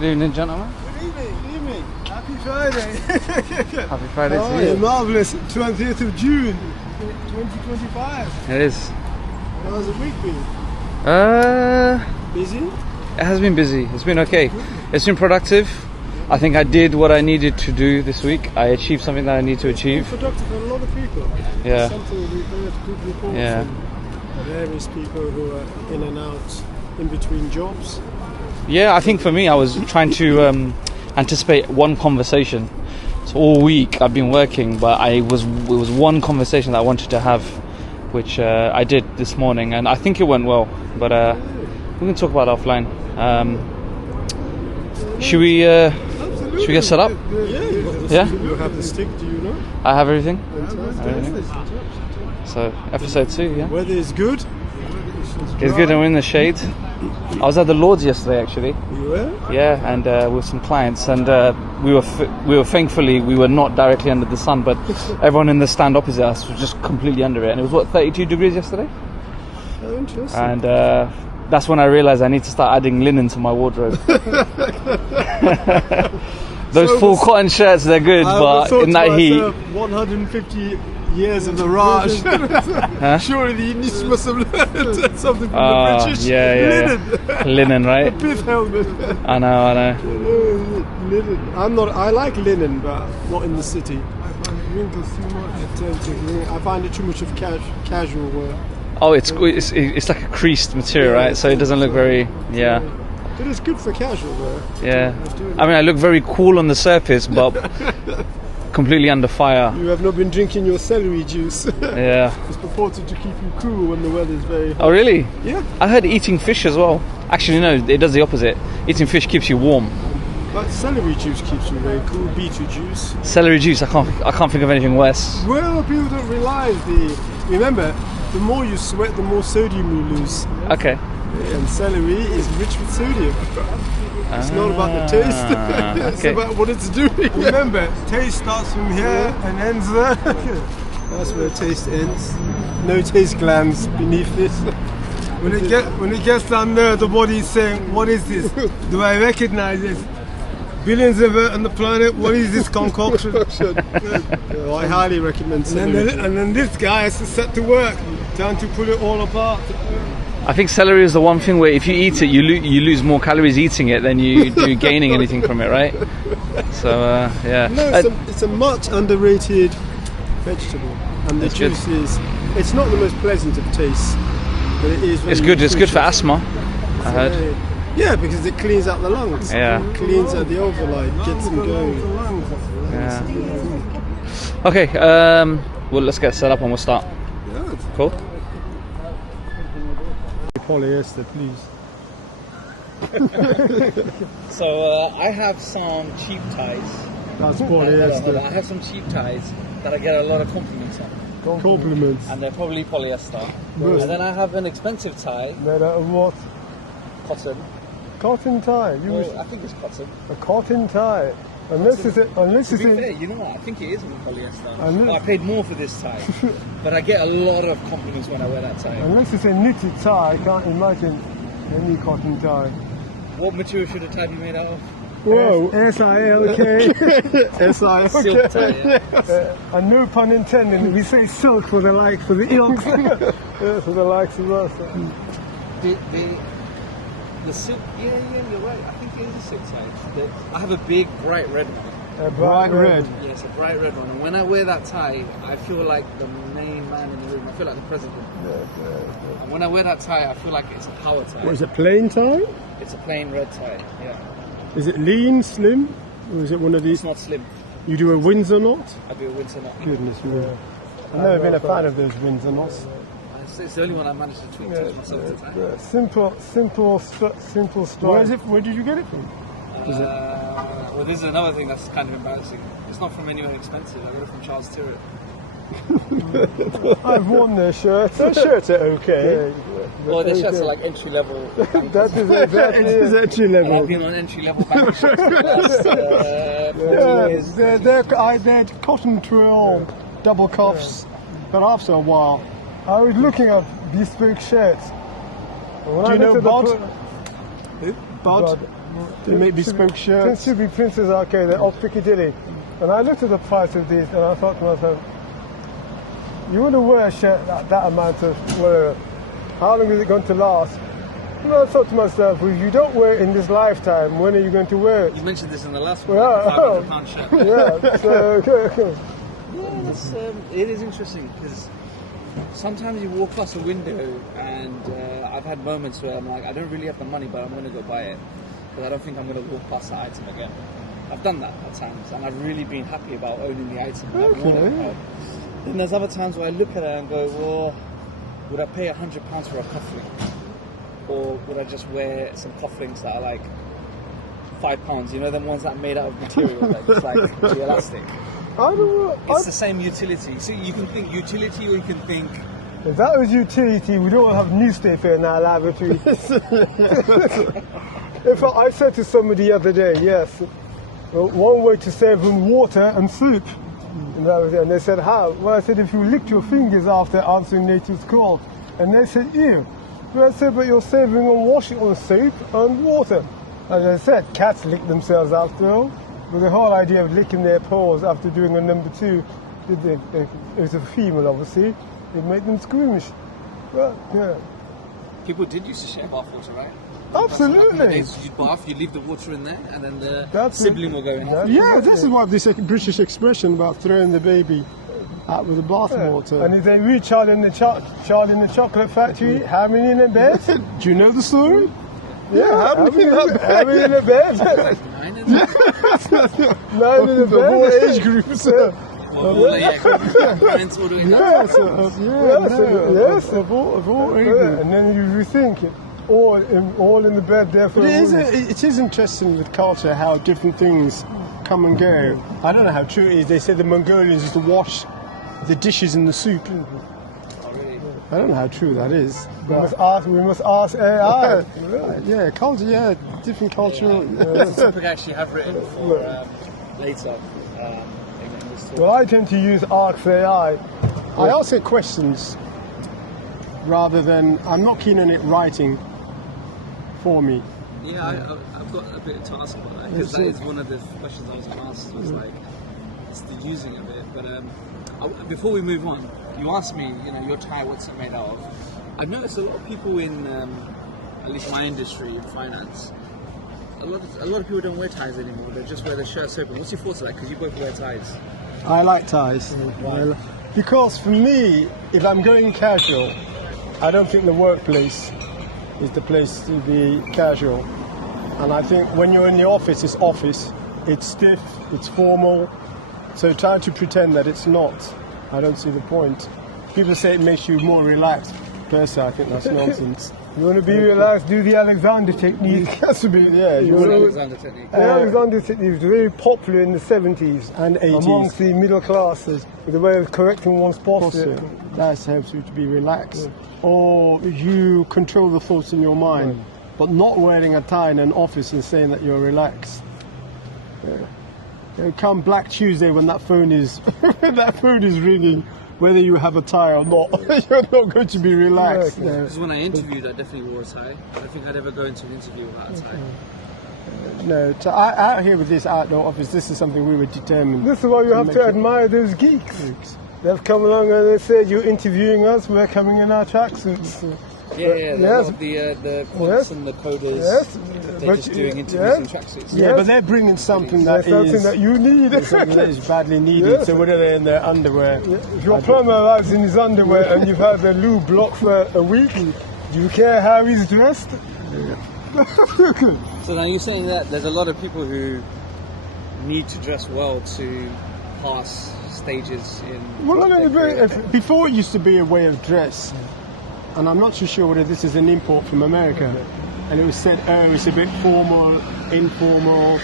Good evening, gentlemen. Good evening. Happy Friday. Happy Friday to you. Marvellous. 20th of June, 2025. It is. How's the week been? Busy? It has been busy. It's been okay. It's been productive. I think I did what I needed to do this week. I achieved something that I need to achieve. It's been productive for a lot of people. Yeah. Something we've heard good reports from various people who are in and out in between jobs. Yeah, I think for me, I was trying to anticipate one conversation. So all week I've been working, but it was one conversation that I wanted to have, which I did this morning, and I think it went well. But we can talk about it offline. Should we get set up? Yeah. You have the stick, do you know? I have everything. Fantastic. So episode 2, yeah. Weather is good. It's good, and we're in the shade. I was at the Lords yesterday, actually. You were? Yeah, and with some clients, and we were thankfully we were not directly under the sun, but everyone in the stand opposite us was just completely under it, and it was 32 degrees yesterday. Oh, interesting. And that's when I realised I need to start adding linen to my wardrobe. Those full cotton shirts, they're good, but in that heat. 150 years of the Raj. Surely the Indians must have learned something from the British. Yeah. Linen, right? The pith helmet. I know. Linen. I like linen, but not in the city. I find wrinkles too much. I find it too much of casual wear. Oh, it's like a creased material, right? So it doesn't look very, But it's good for casual wear. Yeah. I mean, I look very cool on the surface, but completely under fire. You have not been drinking your celery juice. Yeah. It's purported to keep you cool when the weather is very hot. Oh, really? Yeah. I heard eating fish as well. Actually, no, it does the opposite. Eating fish keeps you warm. But celery juice keeps you very cool. Beetroot juice. Celery juice, I can't think of anything worse. Well, people don't realise remember, the more you sweat, the more sodium you lose. Okay. And celery is rich with sodium. It's not about the taste. It's about what it's doing. Remember, taste starts from here and ends there. That's where taste ends. No taste glands beneath this. When it gets down there, the body's saying, "What is this? Do I recognize this? Billions of it on the planet. What is this concoction?" I highly recommend celery. And then this guy has to set to work, trying to pull it all apart. I think celery is the one thing where if you eat it, you lose more calories eating it than you do gaining anything from it, right? So, yeah. No, it's a much underrated vegetable. And the juice it's not the most pleasant of tastes, but it is very It's good. nutritious. It's good for asthma, I heard. Yeah, because it cleans out the lungs. Yeah. It cleans out the alveoli, gets them going. Yeah. Okay, well, let's get set up and we'll start. Yeah. Cool. Polyester, please. So I have some cheap ties. That's polyester. I have some cheap ties that I get a lot of compliments on. Compliments. And they're probably polyester. Good. And then I have an expensive tie, Made out of what? cotton. Cotton tie. I think it's cotton. A cotton tie. Unless it's To be fair, you know what? I think it is polyester. But I paid more for this tie. But I get a lot of compliments when I wear that tie. unless it's a knitted tie, I can't imagine any cotton tie. What material should a tie be made out of? Whoa, S-I-L-K. S-I-L-K. Silk tie, yeah. And no pun intended, we say silk for the ilks. Yeah, for the likes of us. The silk, yeah, you're right. I think it is a silk tie. I have a big bright red one. A bright red. Yes, a bright red one. And when I wear that tie, I feel like the main man in the room. I feel like the president. And when I wear that tie, I feel like it's a power tie. What is it, plain tie? It's a plain red tie, yeah. Is it lean, slim? Or is it one of these? It's not slim. You do a Windsor knot? I do a Windsor knot. Goodness me. I've never been a fan of those Windsor knots. It's the only one I managed to tweak to myself to tie. Simple style. Where did you get it from? Well, this is another thing that's kind of embarrassing. It's not from anywhere expensive. I got it from Charles Tyrwhitt. I've worn their shirts. Their shirts are okay. Well, their shirts are like entry level. That is exactly entry And I've level. been on entry level packing shirts for the last 4 years. They're cotton twill, double cuffs, but after a while. I was looking at bespoke shirts. Do you know Bod? Who? Bod? They make bespoke shirts. Should be Prince's Arcade, they're off Piccadilly. And I looked at the price of these and I thought to myself, you want to wear a shirt that amount of, how long is it going to last? And I thought to myself, well, if you don't wear it in this lifetime, when are you going to wear it? You mentioned this in the last one, yeah. £500 shirt. Yeah, so, okay. Yeah, it is interesting because sometimes you walk past a window and I've had moments where I'm like, I don't really have the money, but I'm going to go buy it because I don't think I'm going to walk past that item again. I've done that at times and I've really been happy about owning the item. Okay. Then there's other times where I look at it and go, well, would I pay £100 for a cufflink? Or would I just wear some cufflinks that are like £5? You know, them ones that are made out of material, like it's like the elastic. I don't know. It's the same utility. So you can think utility or you can think... If that was utility, we don't have newspaper in our laboratory. In fact, I said to somebody the other day, yes, well, one way to save them water and soup. And they said, how? Well, I said, if you licked your fingers after answering nature's call. And they said, ew. Well, I said, but you're saving on washing on soup and water. As I said, cats lick themselves after all. But the whole idea of licking their paws after doing a number 2, it was a female, obviously, it made them squeamish. Well, yeah. People did used to share bath water, right? Absolutely. You'd bath, you leave the water in there, and then the sibling will go in. Yeah, this is what this British expression about throwing the baby out with the bath water. And if they read Charlie in the Chocolate Factory, how many in a bed? Do you know the story? Yeah, how many in a bed? 9 in the 9 in the bed. All age groups. Parents ordering Yes, of all age groups. And then you rethink it. All in the bed there for it is interesting with culture how different things come and go. I don't know how true it is. They say the Mongolians used to wash the dishes in the soup. I don't know how true that is. We must ask AI. Yeah, culture. Yeah, different cultural. It's a topic I actually have written for later. Well, I tend to use Ask AI. I ask it questions rather than I'm not keen on it writing for me. Yeah, I've got a bit to ask about that because that is one of the questions I was going to ask. Was like, it's the using of it. But before we move on, you asked me, your tie, what's it made out of? I've noticed a lot of people in, at least my industry, in finance, a lot of people don't wear ties anymore. They just wear their shirts open. What's your thoughts on that? Because you both wear ties. I like ties. Because for me, if I'm going casual, I don't think the workplace is the place to be casual. And I think when you're in the office, it's stiff, it's formal. So trying to pretend that it's not, I don't see the point. People say it makes you more relaxed. Personally, I think that's nonsense. You want to be relaxed, do the Alexander technique. It has to be, yeah. The Alexander technique. The Alexander technique was very popular in the 70s and 80s amongst the middle classes, with a way of correcting one's posture. That helps you to be relaxed. Yeah. Or you control the thoughts in your mind, but not wearing a tie in an office and saying that you're relaxed. Come Black Tuesday when that phone is ringing, whether you have a tie or not, you're not going to be relaxed. Because when I interviewed, I definitely wore a tie. I don't think I'd ever go into an interview without a tie. No, out here with this outdoor office, this is something we were determined. This is why you have to admire those geeks. They've come along and they said, you're interviewing us, we're coming in our tracksuits. The quants and the coders, they're just doing interviews in tracksuits. Yeah, but they're bringing something that you need. Something that is badly needed. So whether they're in their underwear. If your plumber arrives in his underwear and you've had the lube blocked for a week, do you care how he's dressed? So now you're saying that there's a lot of people who need to dress well to pass stages in... Well, before it used to be a way of dress. And I'm not too sure whether this is an import from America. And it was said, it's a bit formal, informal,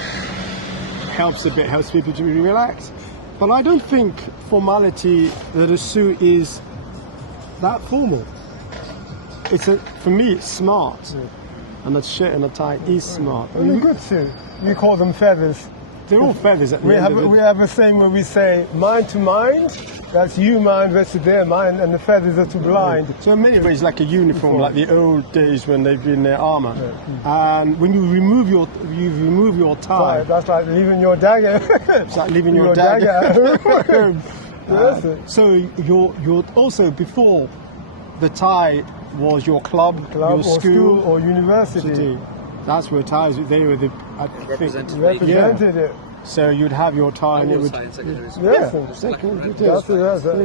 helps people to be relaxed. But I don't think formality that a suit is that formal. For me, it's smart. And a shirt and a tie is smart. Well, good suit. You call them feathers. They're all feathers at the end. We have a saying where we say mind to mind. That's you mind versus their mind, and the feathers are to blind. So in many ways, like a uniform, like the old days when they've been their armour. Yeah. And when you remove your tie, that's like leaving your dagger. It's like leaving your dagger. So you're also, before the tie was your club your school or university. That's where ties. They were the represented it. So you'd have your tie, and it would.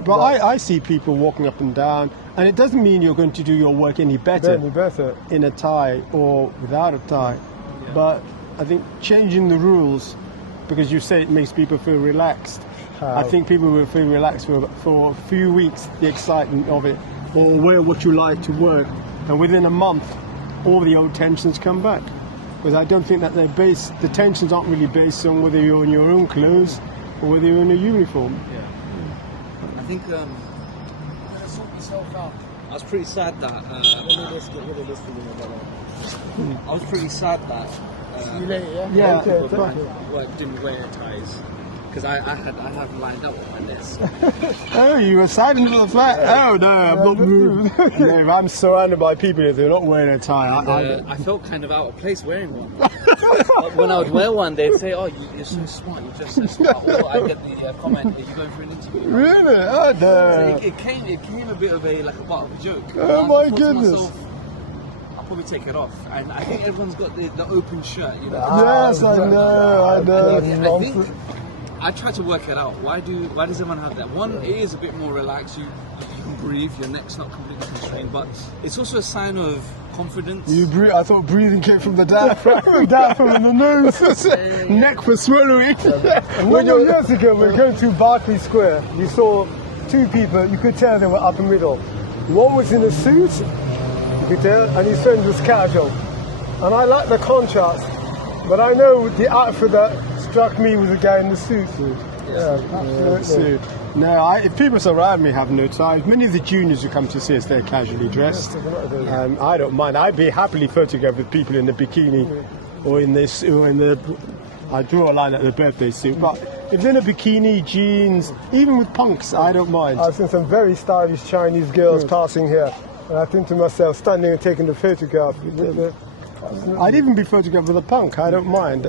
But I see people walking up and down, and it doesn't mean you're going to do your work any better in a tie or without a tie. Yeah. But I think changing the rules, because you say it makes people feel relaxed. I think people will feel relaxed for a few weeks, the excitement of it, or wear what you like to work, and within a month, all the old tensions come back. Because I don't think that the tensions aren't really based on whether you're in your own clothes or whether you're in a uniform. Yeah. I think I was pretty sad that I was pretty sad that didn't wear ties. Because I have lined up on my desk. Oh, you were silent to the flat? Oh, no, I'm not moving. No, I'm surrounded by people if they're not wearing a tie. I felt kind of out of place wearing one. When I would wear one, they'd say, oh, you're so smart, you're just so smart. Or I get the comment, are you going for an interview? Really? Oh, no. So it came a bit of a butt of a joke. Oh, my goodness. I'll probably take it off. And I think everyone's got the open shirt, you know. Yes, I know. I think I try to work it out. Why does everyone have that? One, it is a bit more relaxed. You can breathe. Your neck's not completely constrained, but it's also a sign of confidence. You breathe. I thought breathing came from the diaphragm, diaphragm in the nose. Neck for swallowing. Years ago, we were going through Berkeley Square. You saw two people. You could tell they were upper middle. One was in a suit, you could tell, and his friend was casual. And I like the contrast, but I know the outfit that struck me was a guy in the suit. Absolutely. No, if people surround me have no ties, many of the juniors who come to see us, they're casually dressed. I don't mind. I'd be happily photographed with people in the bikini or in this, or in the. I draw a line at the birthday suit, but if they're in a bikini, jeans, even with punks, I don't mind. I've seen some very stylish Chinese girls passing here, and I think to myself, standing and taking the photograph. I'd even be photographed with a punk. I don't mind.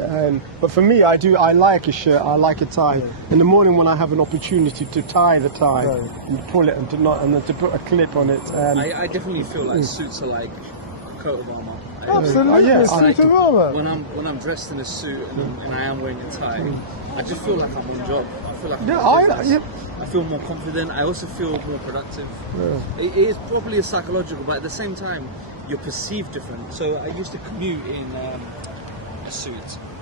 But for me, I like a shirt. I like a tie. In the morning, when I have an opportunity to tie the tie and pull it and to put a clip on it. I definitely feel like suits are like a coat of armor. Absolutely, suit of armor. When I'm dressed in a suit and I am wearing a tie, I just feel like I'm on job. I feel like I feel more confident. I also feel more productive. Yeah. It is probably a psychological, but at the same time, you're perceived different. So I used to commute in a suit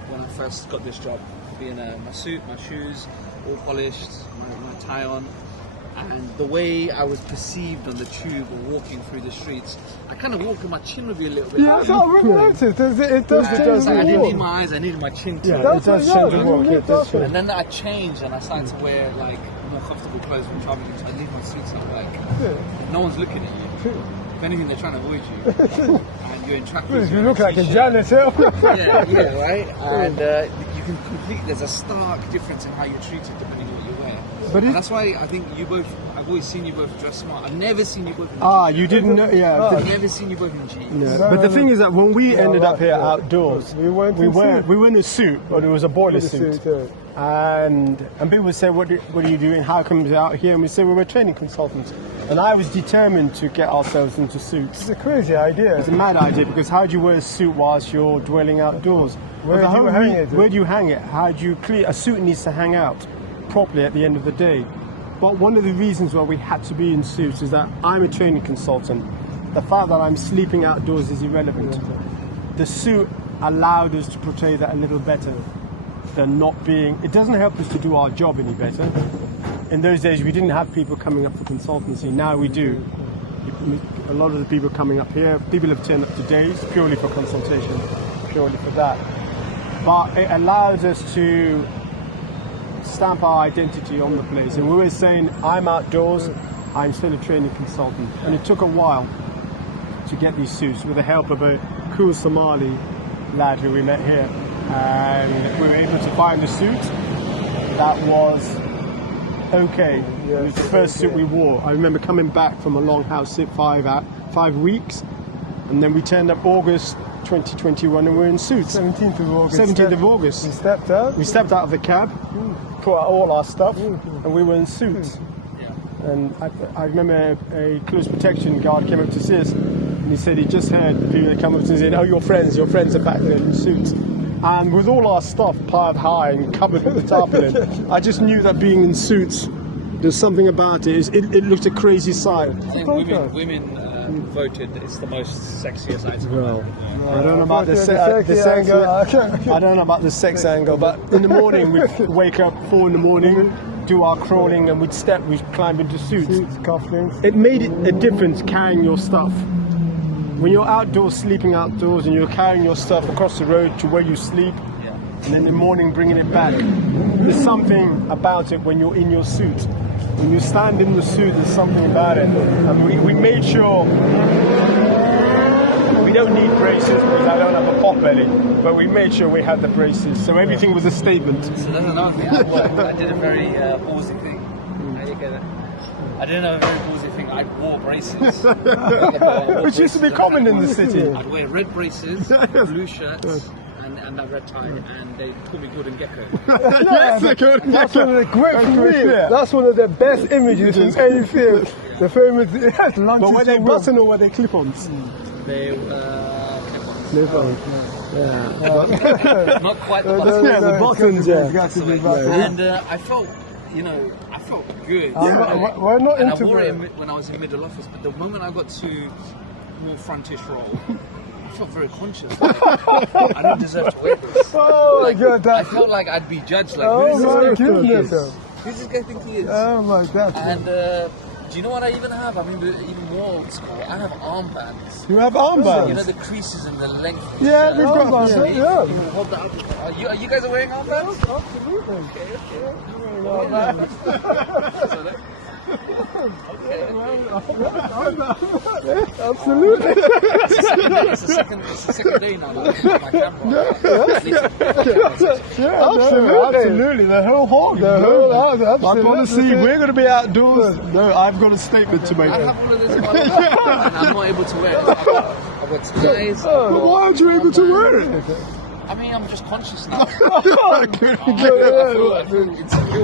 when I first got this job. Being my suit, my shoes, all polished, my tie on. And the way I was perceived on the tube or walking through the streets, I kind of walked with my chin with you a little bit. Yeah, I really noticed. It does change. I didn't need my eyes, I needed my chin too. Yeah, it does change the walk. And then I changed and I started to wear like more comfortable clothes when traveling. So I leave my suits up like no one's looking at you. If anything, they're trying to avoid you. And you're in tracksuits. You look like a janitor. yeah, right? And you can there's a stark difference in how you're treated depending on what you wear. And that's why I think I've always seen you both dress smart. I've never seen you both in jeans. You didn't know? Yeah. I've never seen you both in jeans. Yeah. But the thing is that when we ended up here outdoors, we were in a suit, but it was a boiler suit. And people would say, what are you doing? How come you're out here? And we say, well, we're training consultants. And I was determined to get ourselves into suits. It's a crazy idea. It's a mad idea, because how do you wear a suit whilst you're dwelling outdoors? Where do you hang it? Where do you hang it? How do you clear? A suit needs to hang out properly at the end of the day. But one of the reasons why we had to be in suits is that I'm a training consultant. The fact that I'm sleeping outdoors is irrelevant. The suit allowed us to portray that a little better than not being. It doesn't help us to do our job any better. In those days, we didn't have people coming up for consultancy. Now we do. A lot of the people coming up here, people have turned up today purely for consultation, purely for that. But it allows us to stamp our identity on the place. And we were saying, I'm outdoors, I'm still a training consultant. And it took a while to get these suits with the help of a cool Somali lad who we met here. and we were able to find a suit that was okay. It was the first suit we wore. I remember coming back from a long house sit 5 weeks, and then we turned up August 2021 and we're in suits. 17th of August. 17th of August. We stepped out. We stepped out of the cab, put out all our stuff, and we were in suits. And I remember a close protection guard came up to see us, and he said he just heard people come up to us saying, "Oh, your friends are back there in suits." And with all our stuff piled high and covered with the tarpaulin, I just knew that being in suits, there's something about it. It looked a crazy sight. I think women voted it's the most sexiest item. Well, I don't know about the sex angle. I don't know about the sex angle, but in the morning we'd wake up 4 in the morning, do our crawling, and we'd climb into suits. Cufflinks. It made it a difference carrying your stuff. When you're outdoors, sleeping outdoors, and you're carrying your stuff across the road to where you sleep, and in the morning bringing it back, there's something about it when you're in your suit. When you stand in the suit, there's something about it. And we made sure we don't need braces because I don't have a pot belly, but we made sure we had the braces, so everything was a statement. So that's another thing. I did a very ballsy thing. How do you get it? I didn't have a very ballsy thing. I wore braces. Which used to be common in the city. I'd wear red braces, blue shirts, and that red tie, and they call me Golden Gecko. Yes, That's one of the great for me. That's one of the best images in any film. The famous lunch. But were they button or were they clip-ons? They Clip-ons. not quite the button. Yeah, the buttons, yeah. Got to be button. And I felt good. We're not And I into wore it it. when I was in middle office, but the moment I got to more frontish role, I felt very conscious. I don't deserve to wear this. Oh my God! I felt like I'd be judged. Like, Oh who's my this guy think he goodness. is? Who's this guy think he is? Oh my God! And do you know what I even have? I mean, even more old school. I have armbands. You have You know armbands? the creases and the length. of the Yeah, shirt? we've got Armbands, that. You Yeah. can hold that up. Are you guys wearing armbands? Absolutely. Absolutely. It's the second day now. That I my camera. Absolutely, the whole hog. The whole house, I want to see, absolutely. we're going to be outdoors. No, I've got a statement to make. I have all of this in my life, and I'm not able to wear it. I've got ties. But why aren't you able to wear it? I mean, I'm just conscious now. Well,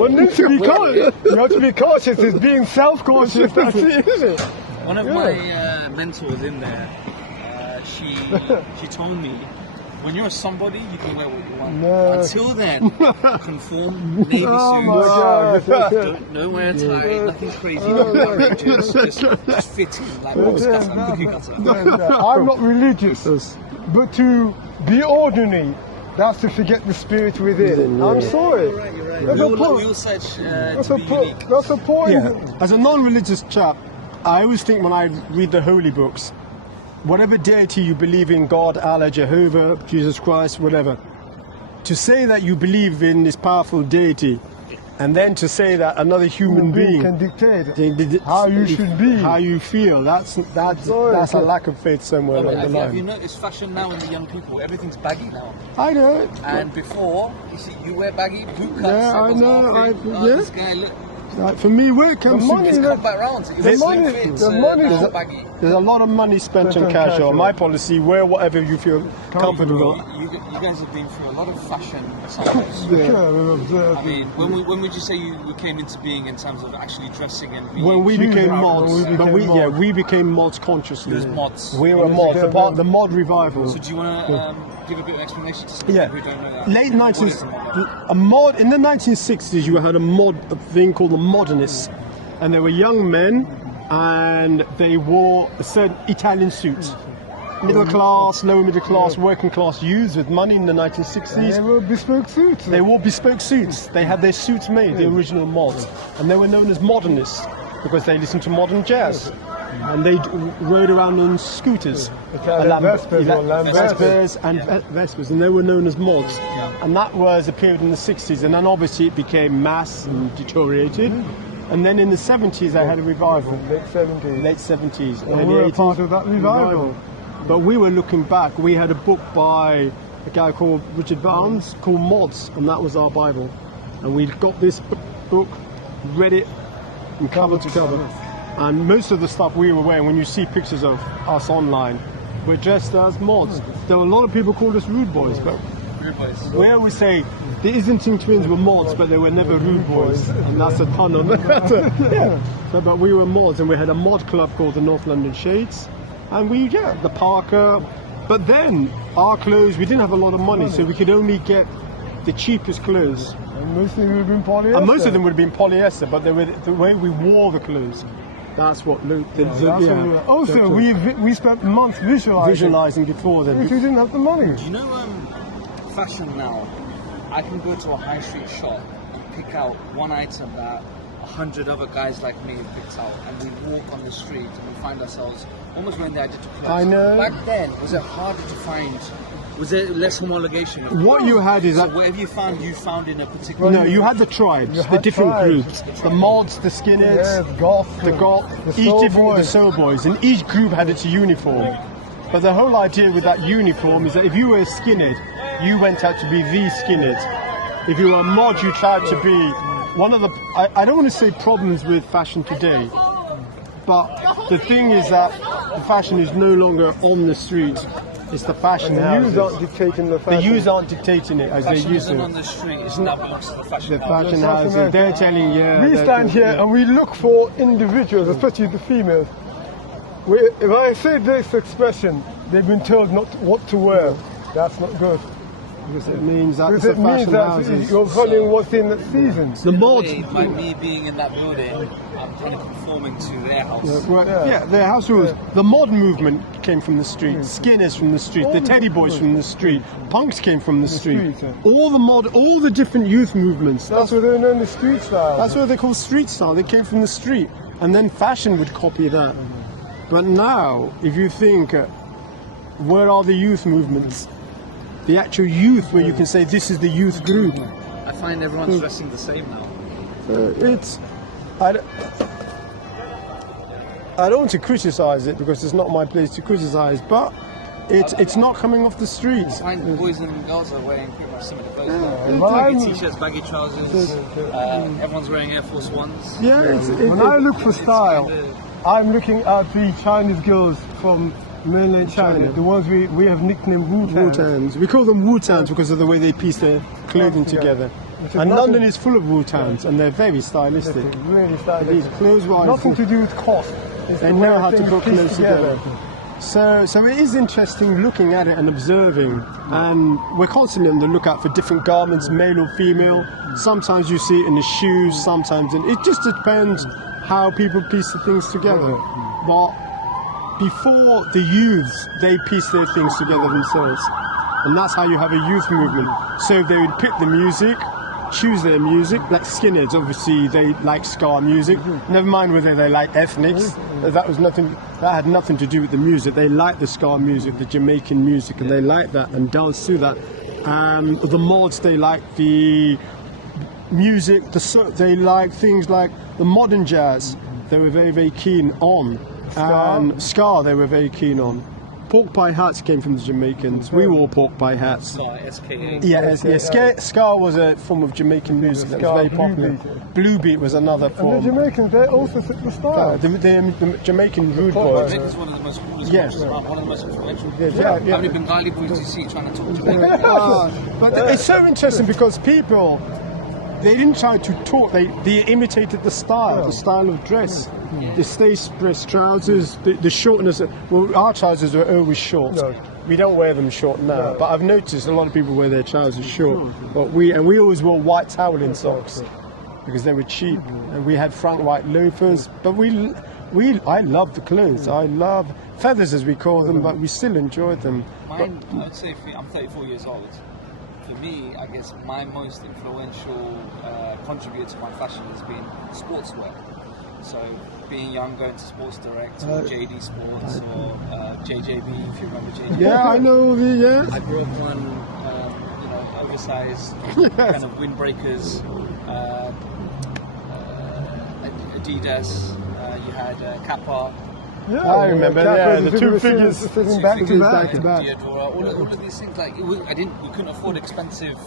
need to be cautious. You have to be cautious. It's being self-cautious. That's it, isn't it? One of my mentors in there, she told me, when you're somebody, you can wear what you want. No. Until then, conform, navy Oh my suits, God. no wear and tie, nothing crazy, no outrageous, just fit in like box cutter and cookie cutter. I'm not religious, but to be ordinary, that's to forget the spirit within. I'm sorry. You're right. That's We a all point. search That's to a be point. unique. That's a point. Yeah. As a non-religious chap, I always think when I read the holy books, whatever deity you believe in, God, Allah, Jehovah, Jesus Christ, whatever, to say that you believe in this powerful deity, and then to say that another human being can dictate how you should be. how you feel, that's a lack of faith somewhere along the Have you line. noticed fashion now in the young people? Everything's baggy now. I know. And before, you see, you wear baggy boot cuts. Yeah, I know, This guy, look, Like, for me, where it comes The money to it's come back round. It There's was slim money- fits, the money- now there's a- baggy. there's a lot of money spent on casual. My policy, wear whatever you feel comfortable. You guys have been through a lot of fashion cycles. Yeah, we've observed. I mean, when would you say you came into being in terms of actually dressing and being? When we became When mods, we but became we became mods consciously. There's mods. We were mods, the mod revival. So do you want to give a bit of explanation to some Yeah, people who don't know that? late What 19th, is a mod? a mod in the 1960s. You had a thing called the modernists, and they were young men, and they wore certain Italian suits. Middle class, lower middle class, working class youths with money in the 1960s. They were bespoke suits. They wore bespoke suits. They had their suits made, the original mods, and they were known as modernists because they listened to modern jazz. And they rode around on scooters, Italian Vespers or Vespers and Vespers, and they were known as mods. And that was a period in the 60s, and then obviously it became mass and deteriorated. And then in the 70s, they had a revival. Late 70s. Late 70s, And early we were 80s. part of that revival. But we were looking back. We had a book by a guy called Richard Barnes, called Mods, and that was our Bible. And we got this book, read it from cover to cover. And most of the stuff we were wearing, when you see pictures of us online, we're dressed as mods. There were a lot of people called us rude boys, but we always say the Islington twins were mods, but they were never rude boys, and that's a pun on that. Yeah. So, but we were mods, and we had a mod club called the North London Shades, and the Parker. But then our clothes, we didn't have a lot of money, so we could only get the cheapest clothes. And most of them would have been polyester. And most of them would have been polyester, but they were the way we wore the clothes. That's what Luke did. Also, we spent months visualizing before then. Because we didn't have the money. Do you know fashion now? I can go to a high street shop and pick out one item that 100 other guys like me picked out, and we walk on the street and we find ourselves almost wearing the identical clothes. I know. Back then, was it harder to find? Was there less homologation? What you had is that whatever you found in a particular. No, you had the tribes, the different groups, the mods, the skinheads, the goth, each different, the soul boys, and each group had its uniform. But the whole idea with that uniform is that if you were a skinhead, you went out to be the skinhead. If you were a mod, you tried to be one of the. I don't want to say problems with fashion today, but the thing is that the fashion is no longer on the street. It's the fashion houses. The youths aren't dictating the fashion. The youths aren't dictating it as they used to. On the street, it's now belongs to the fashion house. The fashion houses, they're telling you. We stand here and we look for individuals, especially the females. If I say this expression, they've been told not what to wear. That's not good. Because it means that because it means that you're following what's in the season. The mods. By me being in that building, I'm kind of conforming to their house. Their house rules. The mod movement came from the street. Skinners from the street. The Teddy Boys from the street. Punks came from the street. All the different youth movements. That's what they're known as street style. That's what they call street style. They came from the street, and then fashion would copy that. But now, if you think, where are the youth movements? The actual youth, where you can say this is the youth group. I find everyone's dressing the same now. I don't want to criticise it because it's not my place to criticise, but it's not coming off the streets. I find boys and girls are wearing pretty much similar clothes. Baggy t-shirts, baggy trousers. Everyone's wearing Air Force Ones. Yeah. When I look for style, I'm looking at the Chinese girls from mainland China, the ones we have nicknamed Wu-Tans. We call them Wu-Tans because of the way they piece their clothing together. And London is full of Wu-Tans, and they're very stylistic. Really stylistic. These clothes-wise, nothing to do with cost. They know how to put clothes together. So it is interesting looking at it and observing, and we're constantly on the lookout for different garments, male or female. Sometimes you see it in the shoes, sometimes it just depends how people piece the things together. But before the youths, they piece their things together themselves, and that's how you have a youth movement. So they would pick the music, choose their music. Like skinheads, obviously they like ska music. Never mind whether they like ethnics. That had nothing to do with the music. They like the ska music, the Jamaican music, and they like that and dance to that. The mods, they like the music. They like things like the modern jazz. They were very, very keen on. And ska, they were very keen on. Pork pie hats came from the Jamaicans. We wore pork pie hats. SKA. Yeah. Ska was a form of Jamaican music that was very popular. Blue beat was another form. And the Jamaicans, they also fit the style. The Jamaican rude boys. Jamaica's one of the most coolest Yes. one of the most influential. Yeah. How many Bengali boys do you see trying to talk to them? But it's so interesting because people, they didn't try to talk, they imitated the style of dress. The stay-pressed trousers, the shortness. Well, our trousers were always short. No. We don't wear them short now, but I've noticed a lot of people wear their trousers short. But we always wore white toweling socks because they were cheap, and we had Frank White loafers. But I love the clothes. I love feathers, as we call them, but we still enjoyed them. Mine, I would say I'm 34 years old. For me, I guess my most influential contributor to my fashion has been sportswear. So being young, going to Sports Direct or JD Sports or JJB, if you remember JJB. Yeah, I know I grew up on, oversized kind of windbreakers, Adidas. You had Kappa. Yeah, I remember. Yeah, the two figures sitting back to back. Deodora, all of these things. Like we couldn't afford expensive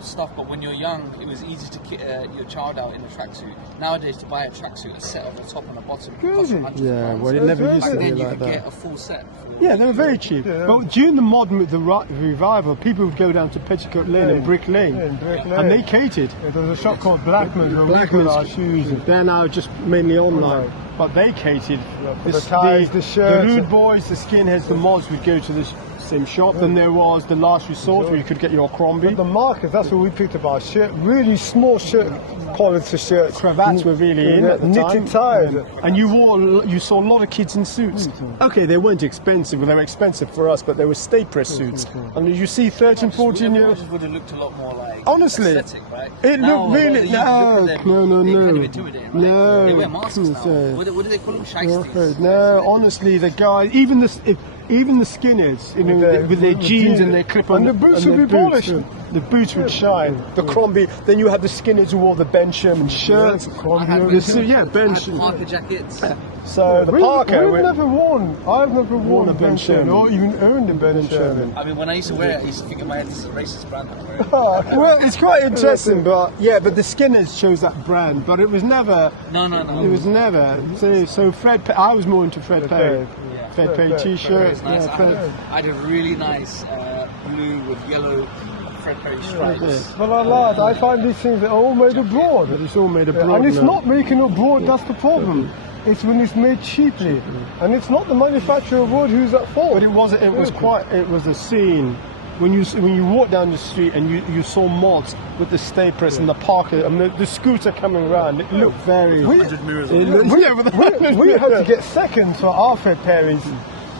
stuff, but when you're young, it was easy to kit your child out in a tracksuit. Nowadays, to buy a tracksuit, a set of a top and a bottom, costs hundreds of pounds. Well, it never used to Back be then, you like could that. get a full set. Yeah, they were very cheap. Yeah. But during the modern revival, people would go down to Petticoat Lane and Brick Lane, Brick Lane. and they catered. Yeah, there was a shop called Blackman's where we got our shoes. They're now just mainly online. But they catered. for the ties, the shirts. The rude boys, the skinheads, the mods would go to this same shop. Then there was the last resort where you could get your Crombie. But the market, that's what we picked up our shirt. Really small shirt quality shirts. Cravats were really in at the knitted time. ties. And you saw a lot of kids in suits. Okay, they weren't expensive. Well, they were expensive for us, but they were stay press suits. And you see 13, 14 years. It would have looked a lot more like Honestly, aesthetic, right? it Now, looked really. a lot of the youth look at them, they kind of No. intimidate, right? No. They wear masks now. No. What do they call them? Shiesties? No, honestly, the guy, even the skinheads, you know, with their jeans and their clip on, And the boots and would their be polished. The boots would shine. The Crombie. Then you had the skinheads who wore the Ben Sherman shirts. I had Ben Sherman. Parker jackets. So the Parker. I've never worn a a Ben Sherman. or even owned a Ben Sherman. I mean, when I used to wear it, I used to think in my head, this is a racist brand. I'm wearing. Well, it's quite interesting, but the skinheads chose that brand, but it was never. No. It was never. So Fred. I was more into Fred Perry. Yeah. Fred Perry T-shirt. It's nice. Yeah, I Fred. had a really nice blue with yellow Fred Perry stripes. But lads, I find these things are all made abroad. It's all made abroad. And it's now. not making abroad, that's the problem. It's when it's made cheaply. And it's not the manufacturer abroad who's at fault. But it was a scene when you walk down the street and you saw mods with the stay press and the Parker and the scooter coming around. It looked very. We had to get seconds for our Fred Perrys.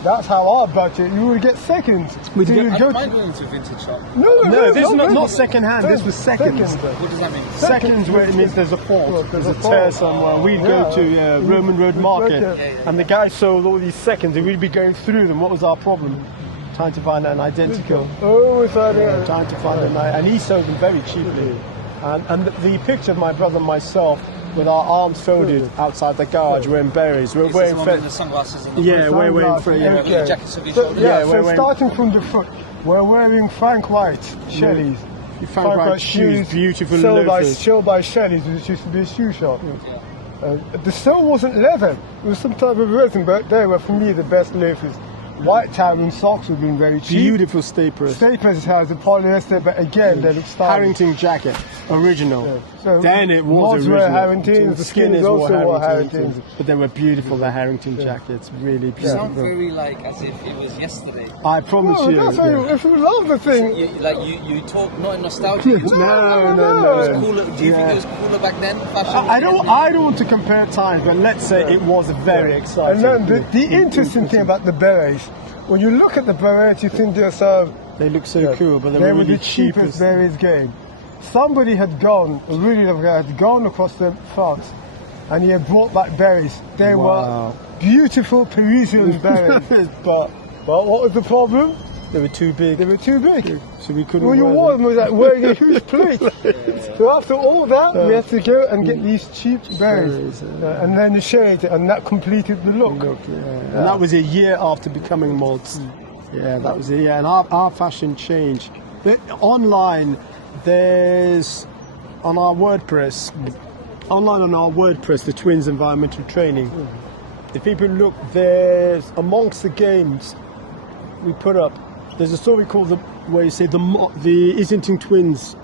That's how our budget. You would get seconds. We'd So get- you'd I go might go into a vintage shop. No, this is not second hand. This was seconds. What does that mean? Seconds where it means there's a fault, there's a tear somewhere. We'd go to Roman Road Market, and the guy sold all these seconds, and we'd be going through them. What was our problem? Trying to find an identical. Oh, it's Trying to find and he sold them very cheaply. And the picture of my brother and myself with our arms folded outside the garage wearing berries. We're Is wearing this the one with the sunglasses and the Yeah, we're wearing Sunglasses, the jackets of each So, shoulder? yeah, Yeah, so we're wearing- starting from the foot, we're wearing Frank White Shelley's. Frank White shoes, beautiful sold loafers. by Shelley's, which used to be a shoe shop. The sole wasn't leather, it was some type of resin, but they were for me the best loafers. White Town socks would have been very cheap. Beautiful stay press. Stay Press has a polyester, but again, they look stylish. Harrington jacket, original. So Then it was mods original. wear Harringtons, the Skinners also wore Harringtons. But they were beautiful, the Harrington jackets, really You sound beautiful. very like as if it was yesterday. I promise Oh, you. that's why if you love the thing. You talk not in nostalgia. You talk, No. it was cooler. Do you think it was cooler back then? Fashion. I don't want to compare times, but let's say it was very exciting. And then the interesting thing about the berets, when you look at the berets, you think to yourself, They look so cool, but they were were really the cheapest cheapest. berets game. Somebody had gone, a really lovely guy, had gone across the front and he had brought back berets. They Wow. were beautiful Parisian berets. but what was the problem? They were too big, They were too big. so we couldn't Well, you wear wore them. them was like wearing a huge plate. So after all that, we had to go and get these cheap berets, and then the shade, and that completed the look. And that was a year after becoming mods. Yeah, that was a year. And our fashion changed. But online, there's on our WordPress, the Twins Environmental Training. If people look, there's amongst the games we put up, there's a story called where you say the Islington Twins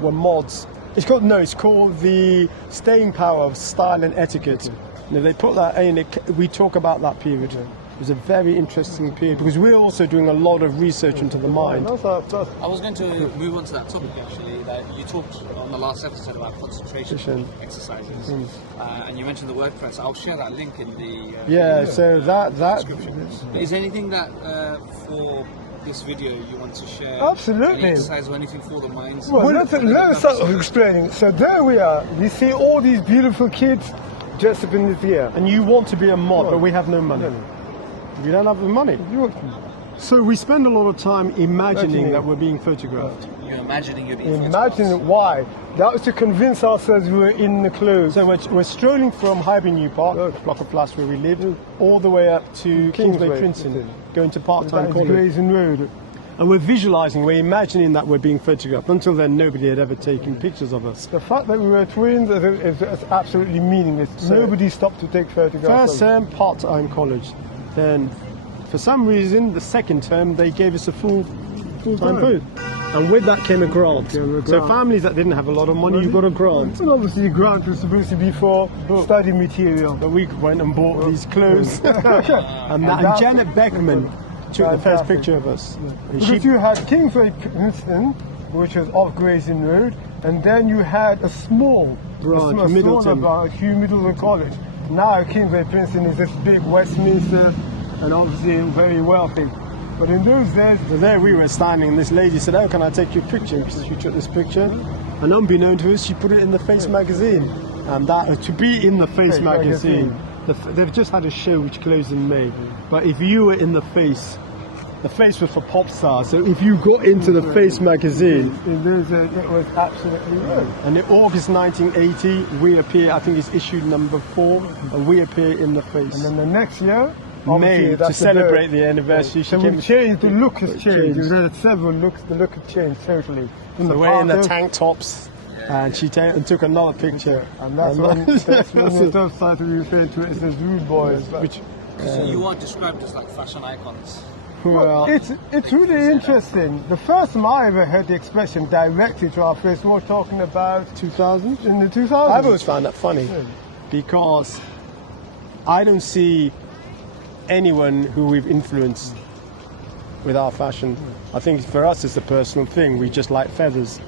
were mods. It's called the staying power of style and etiquette. You know, they put that in. We talk about that period. It was a very interesting period because we're also doing a lot of research into the mind. That's I was going to move on to that topic actually. That you talked on the last episode about concentration exercises, and you mentioned the WordPress. I'll share that link in the So that description. Is there anything that for this video you want to share? Absolutely. Any exercise or anything for the minds? Well, let's start explaining. So there we are. We see all these beautiful kids dressed up in this year. and you want to be a mod, but we have no money. We don't have the money. So we spend a lot of time imagining that we're being photographed. You're imagining you're being Imagining why? That was to convince ourselves we were in the clothes. So we're strolling from Highbury New Park, block of flats where we live, all the way up to Kingsway Princeton, going to part-time college. Grayson Road. And we're visualising, we're imagining that we're being photographed. Until then, nobody had ever taken pictures of us. The fact that we were twins is absolutely meaningless. So nobody stopped to take photographs. First term, part-time college. Then, for some reason, the second term, they gave us a full-time post. And with that came a grant. So families that didn't have a lot of money, you got a grant. And obviously, a grant was supposed to be for study material. But we went and bought these clothes. and Janet Beckman took the first picture of us. Because you had Kingsway Princeton, which was off Grayson Road, and then you had a small branch, Middleton. Hugh Middleton College. Now Kingsway Princeton is this big Westminster, and obviously very wealthy. But in those days... So there we were standing, and this lady said, "Oh, can I take your picture?" Because she took this picture. And unbeknown to us, she put it in the Face magazine. And that, to be in the Face magazine, they've just had a show which closed in May. But if you were in the Face was for pop stars. So if you got into the Face magazine, it was absolutely right. And in August 1980, we appear, I think it's issue number 4, and we appear in the Face. And then the next year, May, to celebrate the anniversary. So we changed, the look has changed. There are several looks, the look has changed totally. So we're in the tank tops, and she took another picture. And that's when we started to refer to it as the Rude Boys. So you are described as like fashion icons. Well, it's really interesting. The first time I ever heard the expression directly to our face, we were talking about 2000? In the 2000s. I've always found that funny because I don't see anyone who we've influenced with our fashion. I think for us it's a personal thing. We just like feathers.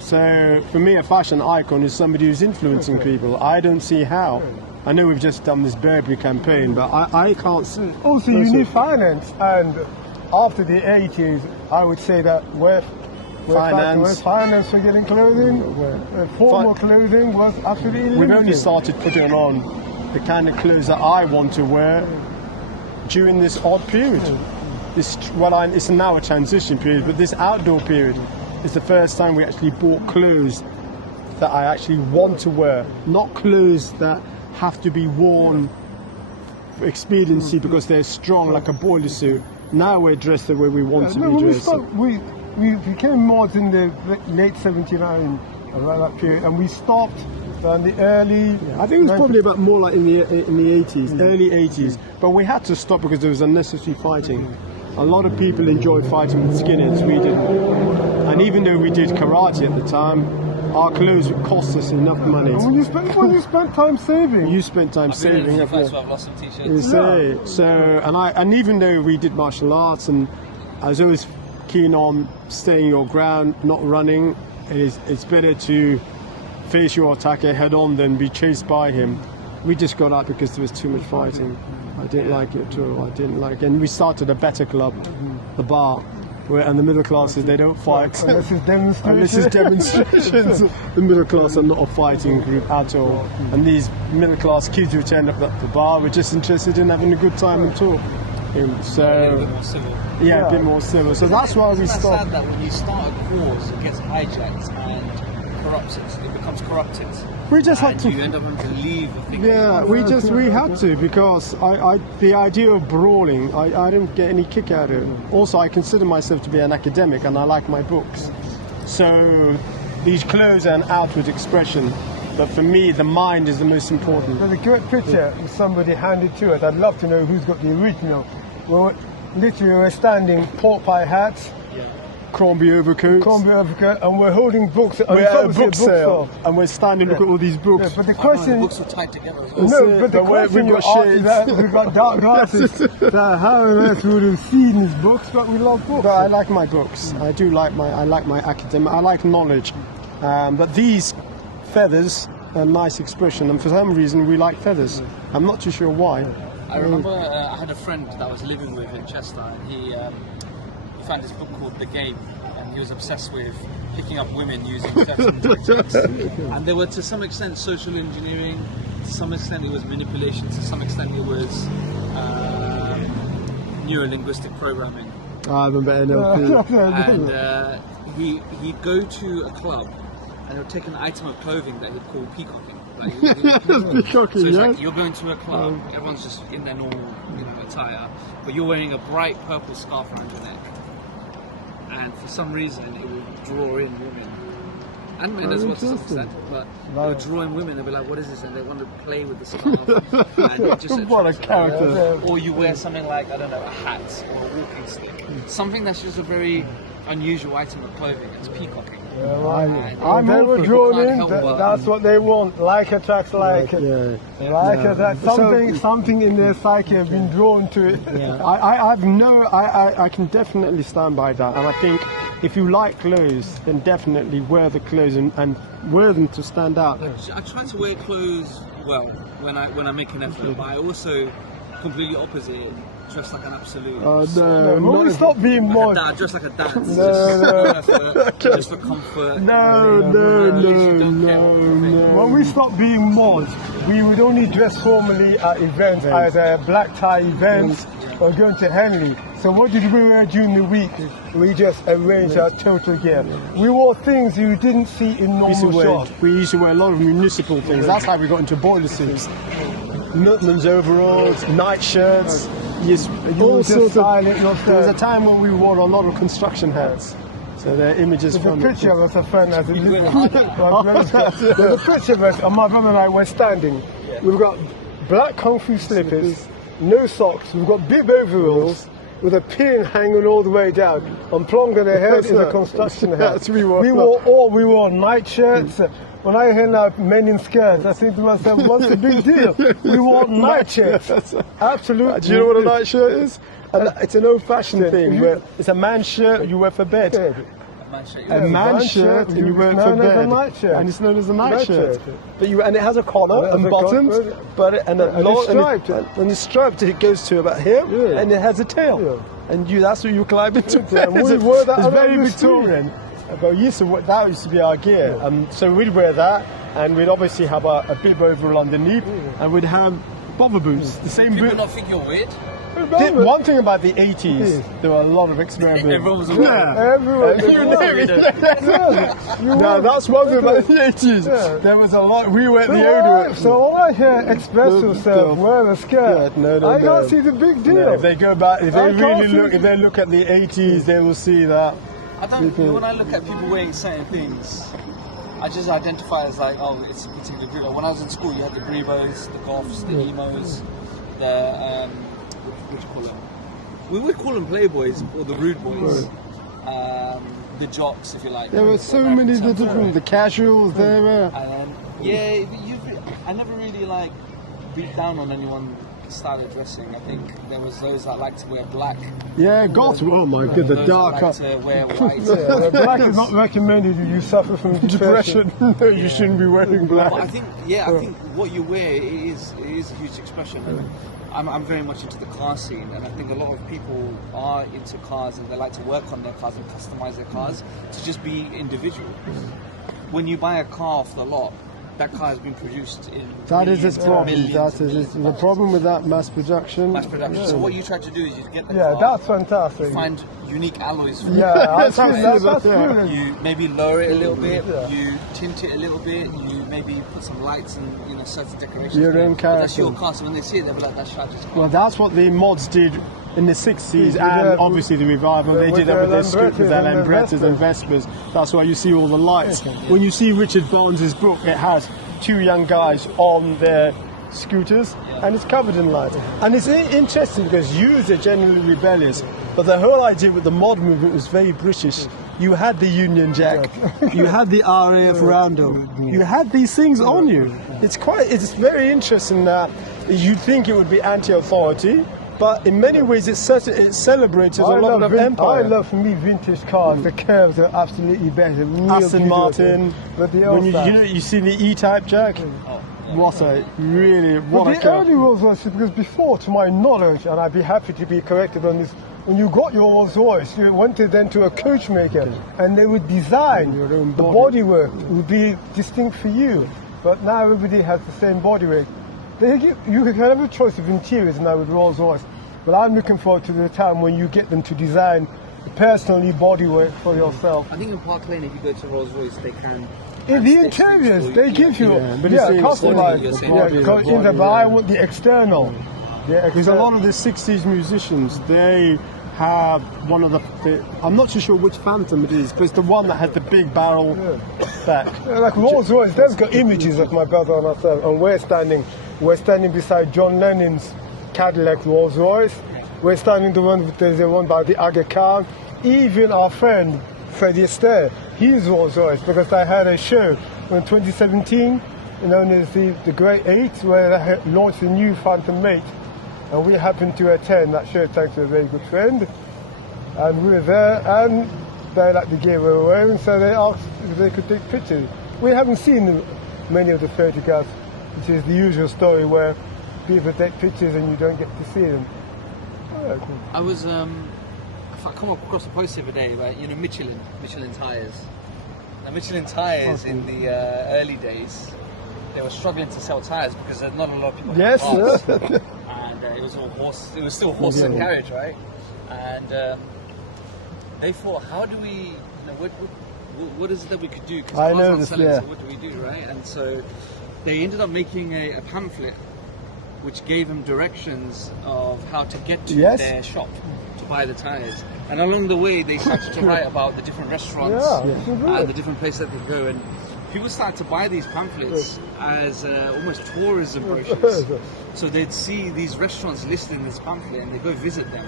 So for me, a fashion icon is somebody who's influencing people. I don't see how. I know we've just done this Burberry campaign, but I can't see. Also, you need finance, and after the 80s, I would say that we're finance for getting clothing, formal clothing was absolutely limited. We've only started putting on the kind of clothes that I want to wear during this odd period. It's now a transition period, but this outdoor period is the first time we actually bought clothes that I actually want to wear, not clothes that have to be worn for expediency because they're strong like a boiler suit. Now we're dressed the way we want to be dressed. We became mods in the late 79, around that period, and we stopped in the early... I think it was probably about more like in the 80s, early 80s. But we had to stop because there was unnecessary fighting. A lot of people enjoyed fighting with skinheads, we didn't. And even though we did karate at the time, our clothes would cost us enough money. And when you spent time saving. You spent time saving. I've lost some t-shirts. And even though we did martial arts, and I was always keen on staying your ground, not running, it's better to face your attacker head on than be chased by him. We just got out because there was too much fighting. I didn't like it at all. And we started a better club, the Bar. And the middle classes, they don't fight. This is demonstrations. And this is demonstrations. The middle class are not a fighting group at all. And these middle class kids who turned up at the bar were just interested in having a good time and talk. A bit more civil. Yeah, a bit more civil. So that's why we stopped. It's sad that when you start a cause, it gets hijacked and corrupted. It becomes corrupted. We just had to. You end up having to leave the thing. Yeah, we had to because the idea of brawling, I didn't get any kick out of it. Also, I consider myself to be an academic and I like my books. So these clothes are an outward expression, but for me, the mind is the most important. There's a great picture somebody handed to us. I'd love to know who's got the original. We're standing pork pie hats. Crombie overcoats. And we're holding books. We're at a book sale, and we're standing. Look at all these books. Yeah, but the question, books are tied together as well. No, but the question you asked is that we've got dark glasses. So how on earth would have seen these books? But we love books. But I like my books. I do like my academic. I like knowledge. But these feathers are a nice expression, and for some reason we like feathers. I'm not too sure why. I remember I had a friend that I was living with in Chester, and he found this book called The Game, and he was obsessed with picking up women using certain tactics. And there were, to some extent, social engineering, to some extent it was manipulation, to some extent it was neuro-linguistic programming. I remember NLP. And he'd go to a club and he'd take an item of clothing that he'd call peacocking. Peacocking, so it's yeah. like you're going to a club, everyone's just in their normal, attire, but you're wearing a bright purple scarf around your neck, and for some reason it will draw in women and men as well to some extent, but they'll draw in women. They'll be like, "What is this?" And they want to play with the scarf. And it just what a character! Or you wear something like, I don't know, a hat or a walking stick, something that's just a very unusual item of clothing. It's peacocking. They were drawn in. That's what they want. Like attracts like. Attracts something in their psyche have been drawn to it. I can definitely stand by that. And I think if you like clothes, then definitely wear the clothes and wear them to stand out. I try to wear clothes well when I make an effort, but I also completely opposite. Dress like an absolute. No, stop being mod. Dress like a dad. No. Just for comfort. No. When we stopped being mods, we would only dress formally at events, either black tie events or going to Henley. So what did we wear during the week? We just arranged our total gear. We wore things you didn't see in normal shops. We used to wear a lot of municipal things. That's how we got into boiler suits. Nutman's overalls, night shirts. Yes, all sorts of. There was a time when we wore a lot of construction hats. So there are images from the picture of us, a friend has there's a picture of us, and my brother and I were standing. We've got black kung fu slippers, no socks, we've got bib overalls with a pin hanging all the way down. On Plonga, the head is a construction hat. We wore night shirts. When I hear now men in skirts, I think to myself, what's the big deal? We wore night shirts. Absolutely. Do you know what a night shirt is? It's an old-fashioned thing where it's a man's shirt you wear for bed. A man's shirt and you wear it for bed. And it's known as a night shirt. And it has a collar and buttons, and it's striped. It goes to about here, and it has a tail. And that's what you climb into. We wore that. It's very Victorian. But that used to be our gear. So we'd wear that, and we'd obviously have a bib overall underneath, and we'd have bobber boots, the same boot. People not think you're weird? One thing about the 80s, there were a lot of experiments. Everyone was weird. No, that's one thing about the 80s. There was a lot. We were the older. So all I hear express yourself, wear a skirt. I can't see the big deal. If they go back, if they look at the 80s, they will see that. When I look at people wearing certain things, I just identify as like, oh, it's a particular group. When I was in school, you had the Brevos, the Goths, the Emos, the what do you call them? We would call them Playboys or the Rude Boys, the Jocks, if you like. There were so many different, the casuals. There were. I never really beat down on anyone. Style of dressing. I think there was those that like to wear black. Yeah, goth. Oh my god, the dark. Like to wear white. Black is not recommended if you suffer from depression. No, you shouldn't be wearing black. But I think what you wear is a huge expression. And I'm very much into the car scene, and I think a lot of people are into cars and they like to work on their cars and customize their cars to just be individual. When you buy a car off the lot, that car has been produced in. That is its problem. That is the problem with that mass production. So what you try to do is you get the car. Yeah, that's fantastic. Find unique alloys for that's brilliant. You maybe lower it a little bit. You tint it a little bit. You maybe put some lights and certain decorations. Your own character. That's your car. So when they see it, they'll be like, "That's Shaj's car." Well, that's what the mods did in the 60s, and obviously the revival. They did that with their scooters, their Lambrettas and Vespas. That's why you see all the lights. When you see Richard Barnes' book, it has two young guys on their scooters, and it's covered in lights. And it's interesting because youths are generally rebellious, but the whole idea with the mod movement was very British. You had the Union Jack, you had the RAF Roundel, you had these things on you. It's very interesting that you'd think it would be anti-authority, but in many ways it celebrates a lot of empire. I love, for me, vintage cars. The curves are absolutely better. Aston Martin. But the old you see the E-Type, Jack? What a curve. The early Rolls Royce, because before, to my knowledge, and I'd be happy to be corrected on this, when you got your Rolls Royce, you went then to a coachmaker, and they would design the bodywork. It would be distinct for you. But now everybody has the same bodywork. You can have a choice of interiors now with Rolls Royce. But I'm looking forward to the time when you get them to design personally bodywork for yourself. I think in Park Lane, if you go to Rolls Royce, they can. In the interiors, they give you customized. But I want the external. Because a lot of the 60s musicians, they have one of the I'm not too sure which Phantom it is, but it's the one that had the big barrel back. Like Rolls Royce, they've got images of my brother and myself, and we're standing beside John Lennon's Cadillac Rolls Royce. We're standing the one by the Aga Khan. Even our friend Freddie Astaire, he's Rolls Royce, because I had a show in 2017 known as the Great 8, where I launched a new Phantom Mate. And we happened to attend that show thanks to a very good friend. And we were there, and they liked the gear we were wearing, so they asked if they could take pictures. We haven't seen many of the photographs, which is the usual story where people take pictures and you don't get to see them. I was, I come across a post the other day about, Michelin tyres. Now Michelin tyres in the early days, they were struggling to sell tyres because there's not a lot of people had cars. And it was all horse. It was still horse and carriage, right? And they thought, how do we? What is it that we could do? Because cars aren't selling, so what do we do, right? And so they ended up making a pamphlet, which gave them directions of how to get to their shop to buy the tires. And along the way, they started to write about the different restaurants and the different places that they go. And people started to buy these pamphlets as almost tourism brochures. So they'd see these restaurants listed in this pamphlet and they'd go visit them.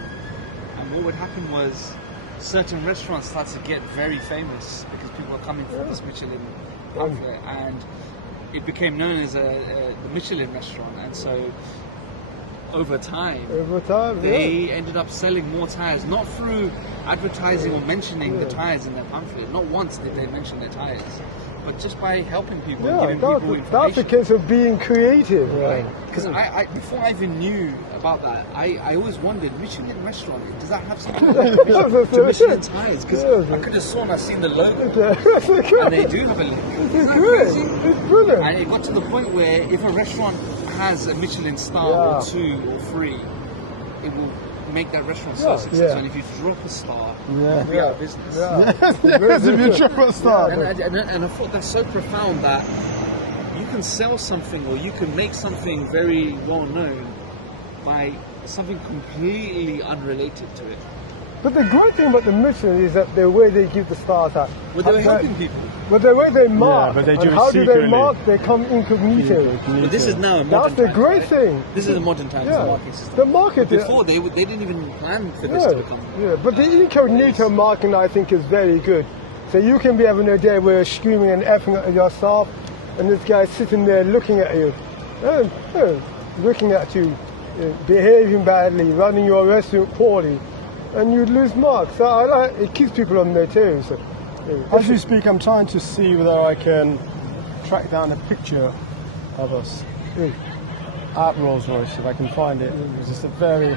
And what would happen was certain restaurants started to get very famous because people were coming for this Michelin pamphlet. And it became known as the Michelin restaurant. And so over time they ended up selling more tires, not through advertising or mentioning the tires in their pamphlet. Not once did they mention their tires, but just by helping people and giving people information. That's a case of being creative. Right. Because I before I even knew about that, I always wondered, Michelin restaurant, does that have something to Michelin tires? Because I could have sworn I've seen the logo. And they do have a link. It's crazy. It's brilliant. And it got to the point where if a restaurant has a Michelin star or 2 or 3, it will make that restaurant so successful. And if you drop a star, you'll be out of business. Yes, if you drop a star. And I thought that's so profound that you can sell something or you can make something very well known by something completely unrelated to it. But the great thing about the Michelin is that the way they give the stars out. Well, they were helping people. But the way they mark, but they do and how do they mark? They come incognito. But this is now a modern That's the great thing. This is a modern times marketing system. The market. Before they didn't even plan for this to become. But the incognito marketing I think is very good. So you can be having a day where you're screaming and effing at yourself, and this guy's sitting there looking at you, behaving badly, running your restaurant poorly, and you lose marks. So it keeps people on their toes. As you speak, I'm trying to see whether I can track down a picture of us at Rolls Royce, if I can find it. It's just a very...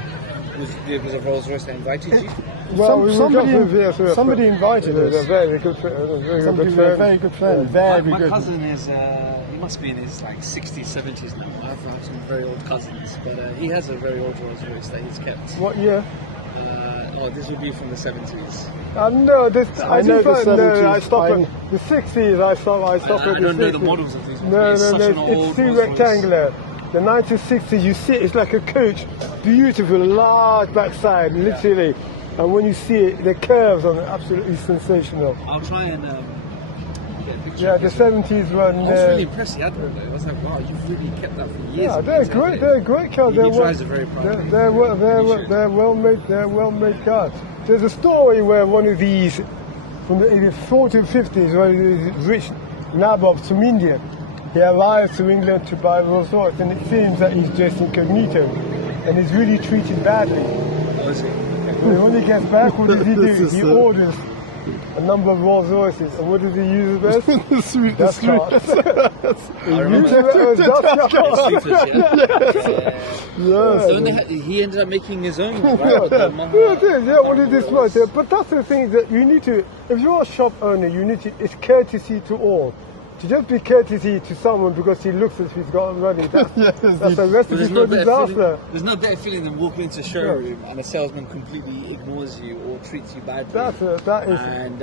Was a Rolls Royce that invited you? Well, somebody invited us. A very good friend. A very good friend. My cousin is, he must be in his 60s, 70s now. I have some very old cousins, but he has a very old Rolls Royce that he's kept. What year? This would be from the 70s. No, I stopped at the 60s. I stopped at the 60s. I don't know the models of these. No, it's too rectangular. The 1960s, you see it's like a coach, beautiful, large backside, literally. And when you see it, the curves are absolutely sensational. I'll try and get a picture. Yeah, the 70s one. I was really impressed. I was like, wow, you've really kept that for years. Yeah, they're great. They're great cars. He drives a very proud. They're well made. They're well made cars. There's a story where one of these, from the 40s and 50s, one of these rich nabobs from India, he arrives to England to buy Rolls Royce, and it seems that he's just incognito, and he's really treated badly. Oh, is he? When he gets back, what does he do? He orders a number of Rolls Royces, and what does he use best? Dust carts. I remember. So he ended up making his own. What is this much? But that's the thing that you need to, if you're a shop owner, it's courtesy to all to just be courtesy to someone because he looks as if he's got money, that's a recipe for disaster. There's no better feeling than walking into a showroom and a salesman completely ignores you or treats you badly. And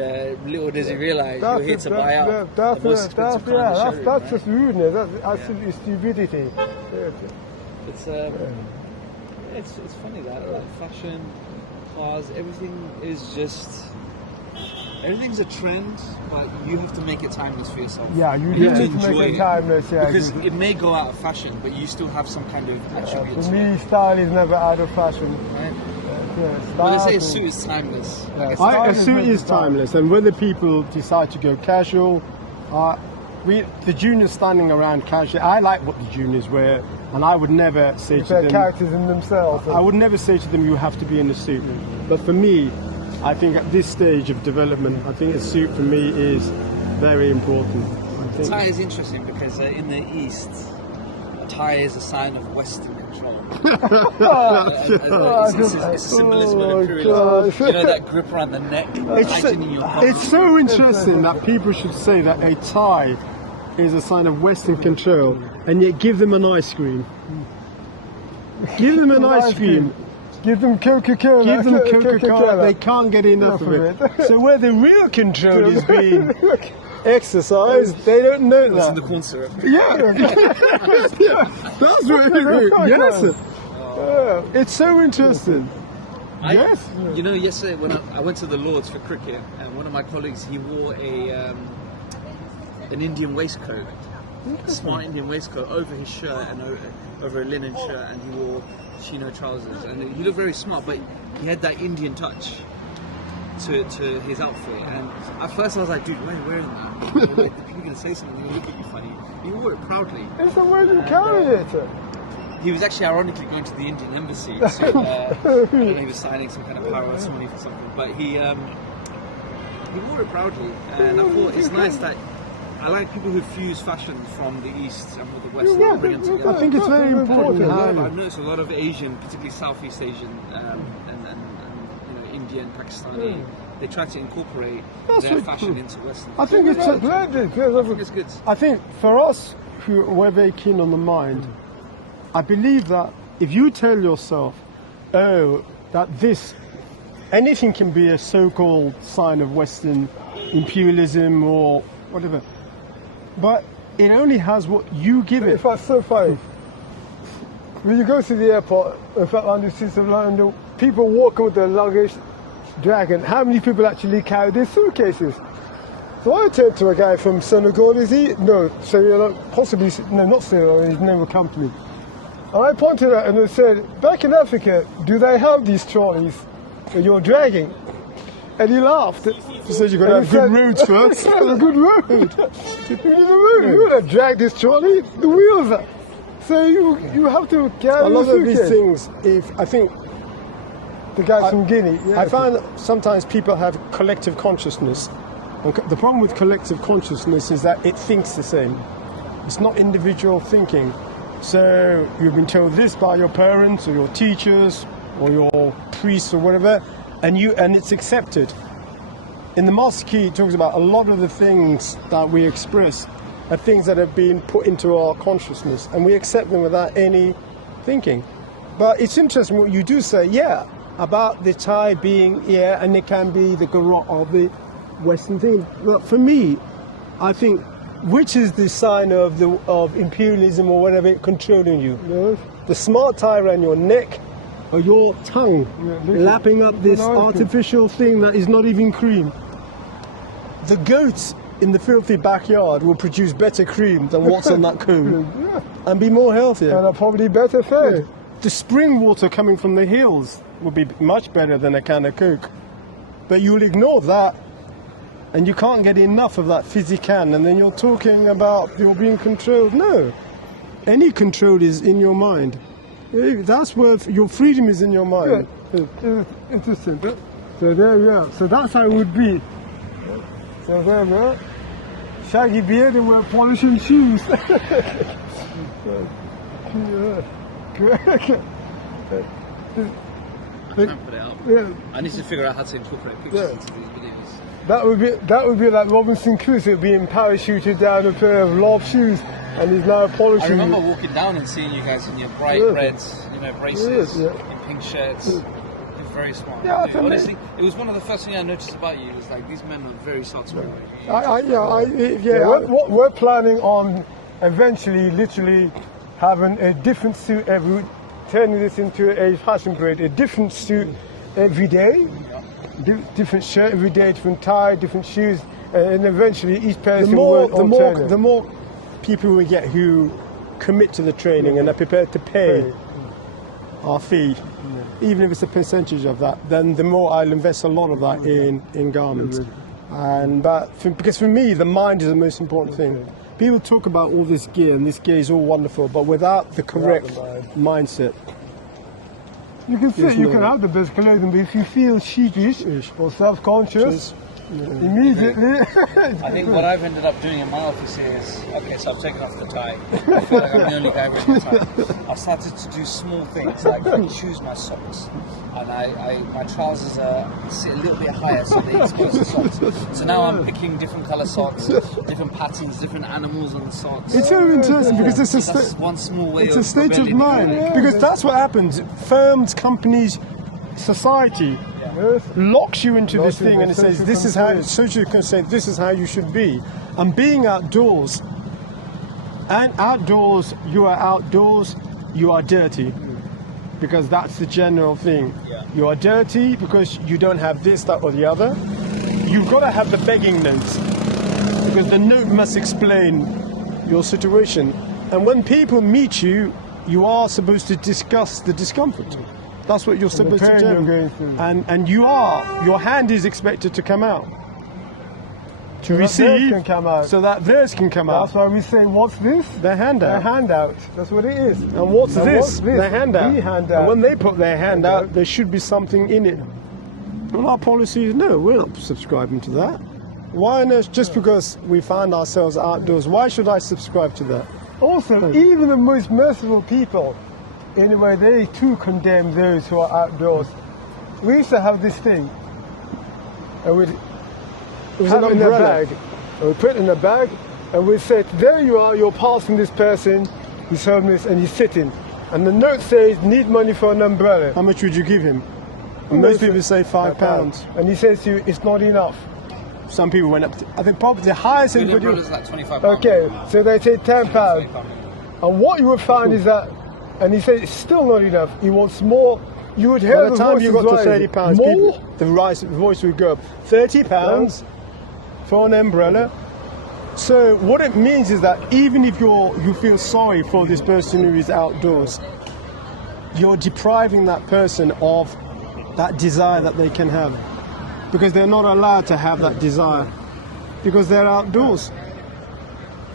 little does he realise you're here to buy out the most expensive car in the showroom. That's just rudeness. That's absolutely stupidity. It's funny that like fashion, cars, everything's a trend, but you have to make it timeless for yourself. Yeah, you need to make it timeless. Yeah, because it may go out of fashion, but you still have some kind of attribute. For me, style is never out of fashion. Right. Well, they say a suit is timeless. A suit is timeless, and whether people decide to go casual, the juniors standing around casual. I like what the juniors wear, and I would never say to them. Characters in themselves. I would never say to them, you have to be in a suit. But for me, I think at this stage of development, I think a suit for me is very important. The tie is interesting because in the East, a tie is a sign of Western control. It's a symbolism of imperialism. You know that grip around the neck, tightening your collar. It's so interesting that people should say that a tie is a sign of Western control, and yet give them an ice cream. Give them an ice cream. Give them Coca-Cola. Give them Coca-Cola. They can't get enough of it. So where the real control is being exercised, they don't know that. In the corn syrup. Yeah. That's really good. Yes. It's so interesting. Yes. You know, yesterday when I went to the Lords for cricket, and one of my colleagues, he wore an Indian waistcoat, a smart Indian waistcoat over his shirt and over a linen shirt, and he wore chino trousers, and he looked very smart, but he had that Indian touch to his outfit. And at first I was like, dude, why are you wearing that? Like, the people are going to say something, they're going to look at you funny. He wore it proudly. It's the way you carry it. He was actually ironically going to the Indian embassy to, he was signing some kind of power money for something, but he wore it proudly, and I thought it's nice that I like people who fuse fashion from the East and with the West and bring them together. I think it's very important. I've noticed a lot of Asian, particularly Southeast Asian and Indian, Pakistani, they try to incorporate their fashion into Western. I think it's good. I think for us who we're very keen on the mind, I believe that if you tell yourself, that anything can be a so-called sign of Western imperialism or whatever, but it only has what you give it. In fact, so funny. When you go to the airport, in fact, on the streets of London, people walking with their luggage, dragging. How many people actually carry their suitcases? So I turned to a guy from Senegal. Is he? No, possibly. No, not Senegal. His name will come to me. And I pointed at him and said, "Back in Africa, do they have these trolleys that you're dragging?" And he laughed. He said you've got to have good roads first. A good road. You don't drag this trolley, the wheels are. So you have to carry a lot of these things. I think the guys from Guinea. Yeah. I find that sometimes people have collective consciousness. The problem with collective consciousness is that it thinks the same. It's not individual thinking. So you've been told this by your parents or your teachers or your priests or whatever, and it's accepted. In the mosque, he talks about a lot of the things that we express are things that have been put into our consciousness, and we accept them without any thinking. But it's interesting what you do say, about the tie being, and it can be the garrote of the Western thing. But for me, I think, which is the sign of imperialism or whatever controlling you? Yes. The smart tie around your neck, or your tongue lapping up this artificial thing that is not even cream. The goats in the filthy backyard will produce better cream than what's on that cone, and be more healthier. And are probably better fed. The spring water coming from the hills will be much better than a can of Coke. But you'll ignore that, and you can't get enough of that fizzy can, and then you're talking about you're being controlled. No, any control is in your mind. That's where your freedom is in your mind. Yeah. Interesting. So there you are. So that's how it would be. So there we are. Shaggy beard and wear polishing shoes. I'll try and put it up. Yeah. I need to figure out how to incorporate pictures into these videos. That would be like Robinson Crusoe being parachuted down a pair of love shoes, and he's now polishing. I remember walking down and seeing you guys in your bright reds, braces, in pink shirts. It's very smart. Yeah, honestly, it was one of the first things I noticed about you. Was like these men are very soft-spoken. We're planning on eventually, literally, having a different suit turning this into a fashion parade, a different suit every day, different shirt every day, different tie, different shoes, and eventually each person the more people we get who commit to the training and are prepared to pay our fee, even if it's a percentage of that, then the more I'll invest a lot of that in garments. Because for me, the mind is the most important thing. People talk about all this gear, and this gear is all wonderful, but without the correct mindset. You can have the best clothing, but if you feel sheepish or self-conscious, immediately. I think what I've ended up doing in my office is, so I've taken off the tie. I feel like I'm the only guy wearing a tie. I've started to do small things, like I choose my socks. And my trousers sit a little bit higher so they expose the socks. So now I'm picking different colour socks, different patterns, different animals on the socks. It's so interesting because that's one small way it's a state of mind. Because that's what happens. Firms, companies, society locks you into this thing and it says this is how social consent, this is how you should be. And being outdoors, you are outdoors, you are dirty. Because that's the general thing. You are dirty because you don't have this, that or the other. You've got to have the begging notes. Because the note must explain your situation. And when people meet you, you are supposed to discuss the discomfort. That's what you're supposed to do. And your hand is expected to come out. To receive, so that theirs can come out. That's why we say, what's this? Their handout. Their handout. That's what it is. And what's this? Their handout. The handout. And when they put their hand out, there should be something in it. And our policy is, no, we're not subscribing to that. Why not? Just because we find ourselves outdoors, why should I subscribe to that? Also, even the most merciful people, in a way, they too condemn those who are outdoors. We used to have this thing, and it was an umbrella. And we put it in a bag, and we said, there you are, you're passing this person, he's homeless, and he's sitting. And the note says, need money for an umbrella. How much would you give him? And most people say £5. And he says to you, it's not enough. Some people went up to, I think probably the highest anybody was like £25. Okay, so they say £10. And what you would find is that, and he said, it's still not enough, he wants more. You would hear by the time you got to £30, more? The voice would go up. £30 for an umbrella. So what it means is that even if you feel sorry for this person who is outdoors, you're depriving that person of that desire that they can have, because they're not allowed to have that desire because they're outdoors.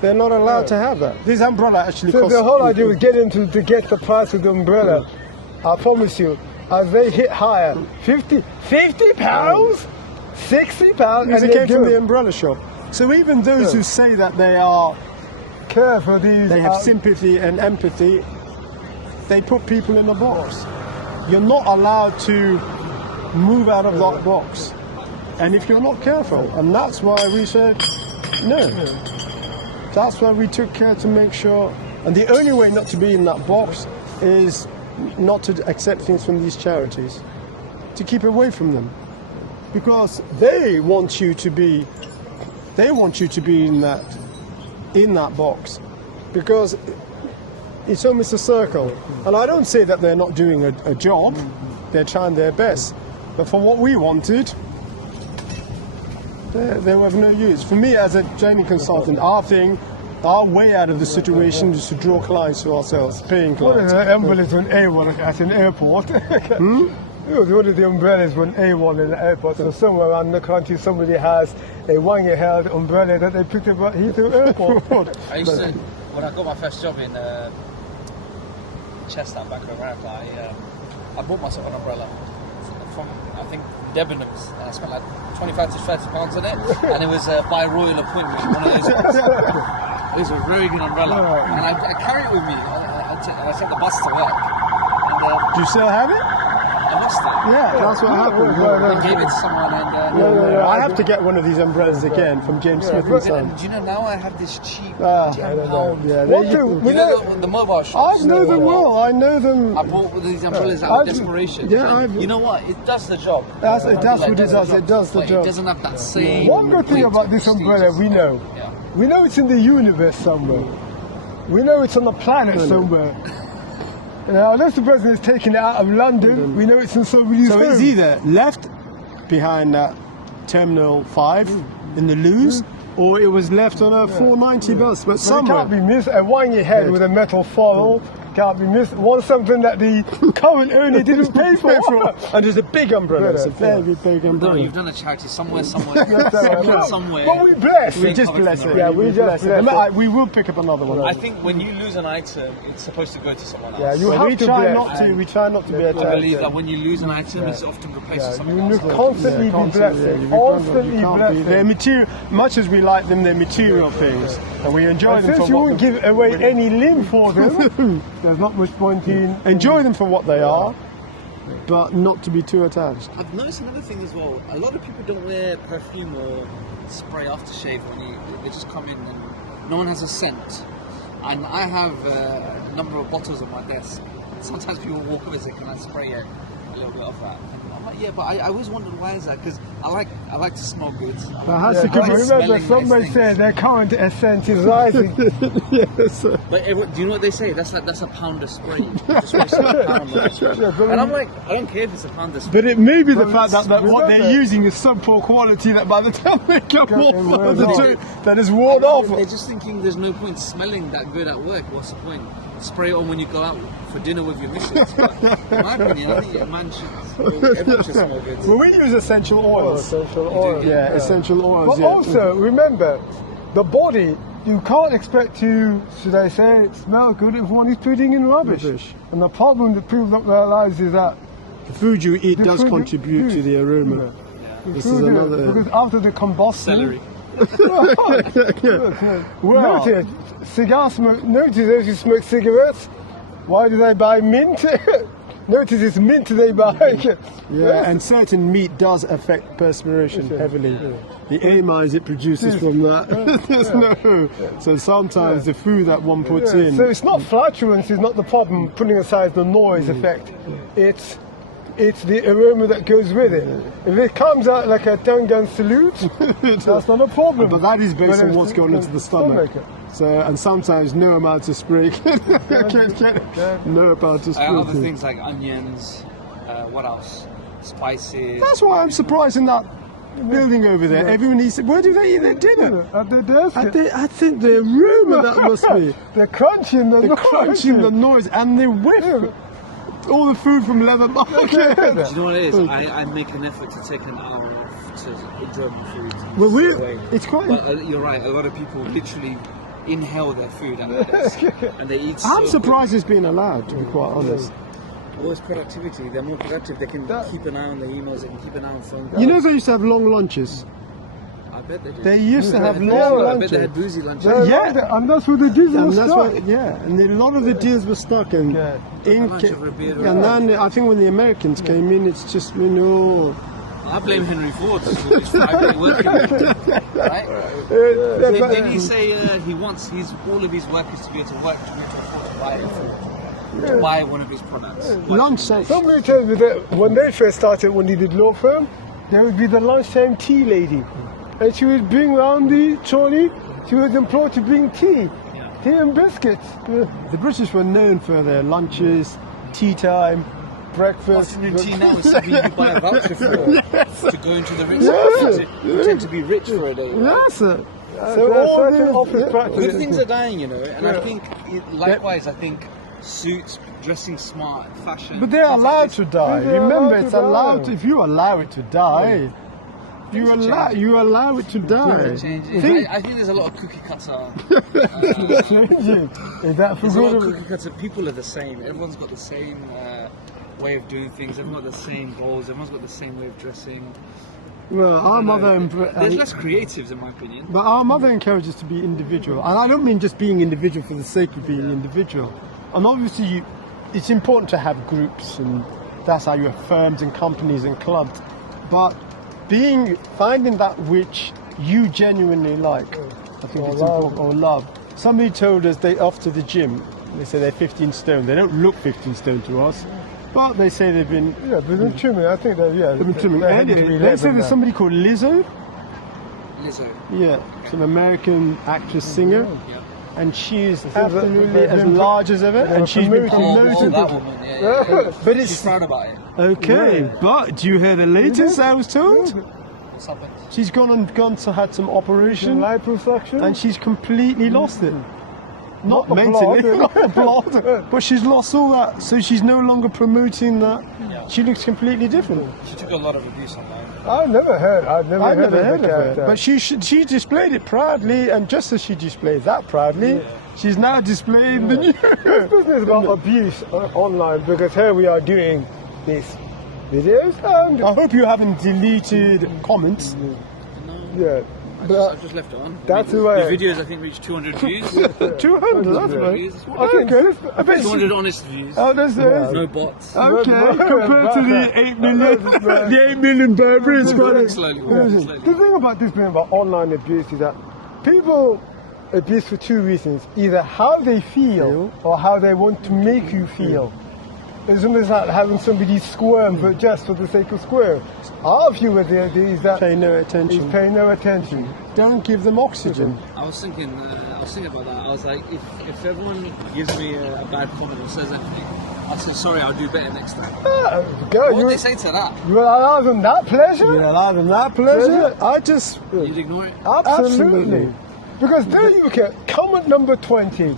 They're not allowed to have that. This umbrella actually costs. So the whole idea was get into to get the price of the umbrella. I promise you, as they hit higher, £50, £60, because it came from the umbrella shop. So even those who say that they are care for these, they have sympathy and empathy, they put people in a box. You're not allowed to move out of that box, and if you're not careful, and that's why we said no. That's why we took care to make sure, and the only way not to be in that box is not to accept things from these charities, to keep away from them, because they want you to be in that box, because it's almost a circle. And I don't say that they're not doing a job, they're trying their best, but for what we wanted, they were of no use. For me, as a training consultant, our way out of the situation is to draw clients to ourselves, paying clients. What is the umbrellas on A1 at an airport? What are the umbrellas on A1 in the airport? So somewhere around the country, somebody has a one-year-held umbrella that they picked up at Heathrow Airport. I used to, when I got my first job in Chester, back in America, I bought myself an umbrella from, I think, Debenhams, and I spent like £25 to £30 on it, and it was by royal appointment, one of those ones. It was a very good umbrella, and I carry it with me, and I take the bus to work. And, do you still have it? I must have. Yeah, that's what happened. They gave it to someone and... No, I have to get one of these umbrellas again from James Smith and Son. And do you know, now I have this cheap £10. £10. What You know the mobile shops? I know them well. I know them. I bought these umbrellas out of desperation. Yeah, you know what? It does the job. That's what it does. It does the But job. It doesn't have that same... One good thing weight about this and umbrella, prestige. we know. Yeah. We know it's in the universe somewhere. We know it's on the planet somewhere. Now, unless the president is taking it out of London, we know it's in somebody's home. So it's either left behind that Terminal 5 in the Louvre, or it was left on a 490 bus, but But it somewhere. can't be missed. A winey head with a metal foil can't be missed. Was something that the current owner didn't pay for. And there's a big umbrella. It's a very big No, umbrella. you've done a charity somewhere. Somewhere. But we bless. We just bless it. Yeah, we just bless it. We will pick up another one. I think when you lose an item, it's supposed to go to someone else. Yeah, you So have we to try bless. not to. We try not to be I attacked. believe that when you lose an item, it's often replaced with something You else. must constantly be blessing. Constantly blessing. They're material. Much as we like them, they're material things, and we enjoy And them since for you what won't give away any limb for them, there's not much point in. enjoy them for what they are, but not to be too attached. I've noticed another thing as well. A lot of people don't wear perfume or spray aftershave when they just come in and no one has a scent. And I have a number of bottles on my desk. Sometimes people walk over and say, "Can I spray a little bit of that?" And I'm like, "Yeah," but I always wondered why is that? Because I like to smell good. But remember, somebody said their current scent is rising. Yes. But do you know what they say? That's a pound of spray. Just waste a pound of spray. And I'm like, I don't care if it's a pound of spray. But it may be the But fact that what remember- they're using is so poor quality that by the time they come It wears off, off. that is worn off. They're just thinking there's no point smelling that good at work. What's the point? Spray it on when you go out for dinner with your missus. But in my opinion, I think everyone should smell good. Well, we use essential oils. Essential oil. Yeah, essential oils. But yeah. also, remember, the body, you can't expect to, should I say, smell good if one is putting in rubbish. And the problem that people don't realize is that the food you eat the does food you contribute to use. the aroma. the This food is another. because after the combustion, Celery. Well, notice, cigar smoke, notice those who smoke cigarettes, why do they buy mint? Notice it's mint they buy. yeah, and certain meat does affect perspiration heavily. The amines it produces from that. There's no. So sometimes the food that one puts in. So it's not flatulence is not the problem, putting aside the noise effect. It's the aroma that goes with it. If it comes out like a Tangan salute, that's not a problem. But that is based But on what's going into the stomach. So, and sometimes no amount of spray no amount of spray. Other things like onions, what else? Spices. That's why I'm surprised in that building over there. Everyone eats. Where do they eat their dinner? At the desk. I think the aroma that must be. The crunching, The crunching, the noise, and the whiff. All the food from Leather Market. Do you know what it is? I make an effort to take an hour off to enjoy my food. Well, it's quite. But you're right. A lot of people literally inhale their food at their desk, and they eat. I'm so surprised it's being allowed, to be quite honest. Well, it's productivity. They're more productive. They can keep an eye on their emails. They can keep an eye on phone calls. You know they used to have long lunches. I bet they did. They used to have Yeah, long I I bet they lunches. had boozy lunches. Yeah. And that's what the deals And was that's stuck. what, and a lot of the deals were stuck. And in, How much of a beer was and then I think when the Americans came in, it's just I blame Henry Ford for his 5-day working week, right? Didn't he say he wants all of his workers to be able to work to afford to buy food, to buy one of his products? lunch safe. Somebody told me that when they first started, when they did law firm, there would be the lunchtime tea lady. And she would bring round the trolley, she was employed to bring tea. Tea and biscuits. The British were known for their lunches, tea time, breakfast. Afternoon tea now is something you buy a voucher for to go into the rich. You pretend to be rich for a day. Right? Yes, sir. So all certain office practices. Good things are dying, you know, and I think, likewise, I think suits, dressing smart, fashion. But they're things like allowed this. to die. They're Remember, allowed it's to allowed. die. If you allow it to die, you allow it to die. Change. I think there's a lot of cookie cutter. Changing. Is that for There's a lot of good? cookie cutter. People are the same. Everyone's got the same way of doing things. Everyone's got the same goals. Everyone's got the same way of dressing. Well, our mother, There's less creatives, in my opinion. but our mother encourages us to be individual, and I don't mean just being individual for the sake of being individual. And obviously, it's important to have groups and That's how you have firms and companies and clubs. But finding that which you genuinely like, I think it's important, or love. Somebody told us they off to the gym. They say they're 15 stone. They don't look 15 stone to us, but they say they've been. Yeah, they've been trimming. I think they've been trimming. They say there's somebody called Lizzo. Lizzo. Yeah, she's an American actress singer. Yeah. And she's absolutely as large as ever, and she's been promoted. That woman, yeah. But She's it's proud about it. okay. But do you hear the latest? I was told What's happened? she's gone to had some operation, liposuction. and she's completely lost it. Not the mentally, blood. not the blood, but she's lost all that. So she's no longer promoting that. Yeah. She looks completely different. She took a lot of abuse online. I've never heard I've never heard of character. her, but she displayed it proudly, and just as she displays that proudly, she's now displaying the new. This business about abuse online, because here we are doing these videos, and I hope you haven't deleted comments. yeah, I've just left it on. that's the The way. videos I think reached 200 views. 200, that's right. views. I think I bet 200 honest views. Oh, that's No bots. okay. Compared to the 8 million, the 8 million Burberry's got it. Slowly. The thing about this being about online abuse is that people abuse for two reasons: either how they feel or how they want to make you feel. It's almost like having somebody squirm, but just for the sake of squirm. Our view with the idea is that Pay no is attention. pay no attention. Don't give them oxygen. I was thinking about that. I was like, if everyone gives me a bad comment or says anything, I said sorry, I'll do better next time. Girl, What would they say to that? you allow them that pleasure? You allow them that pleasure? I just You'd ignore it? Absolutely. Because there you get comment number 20,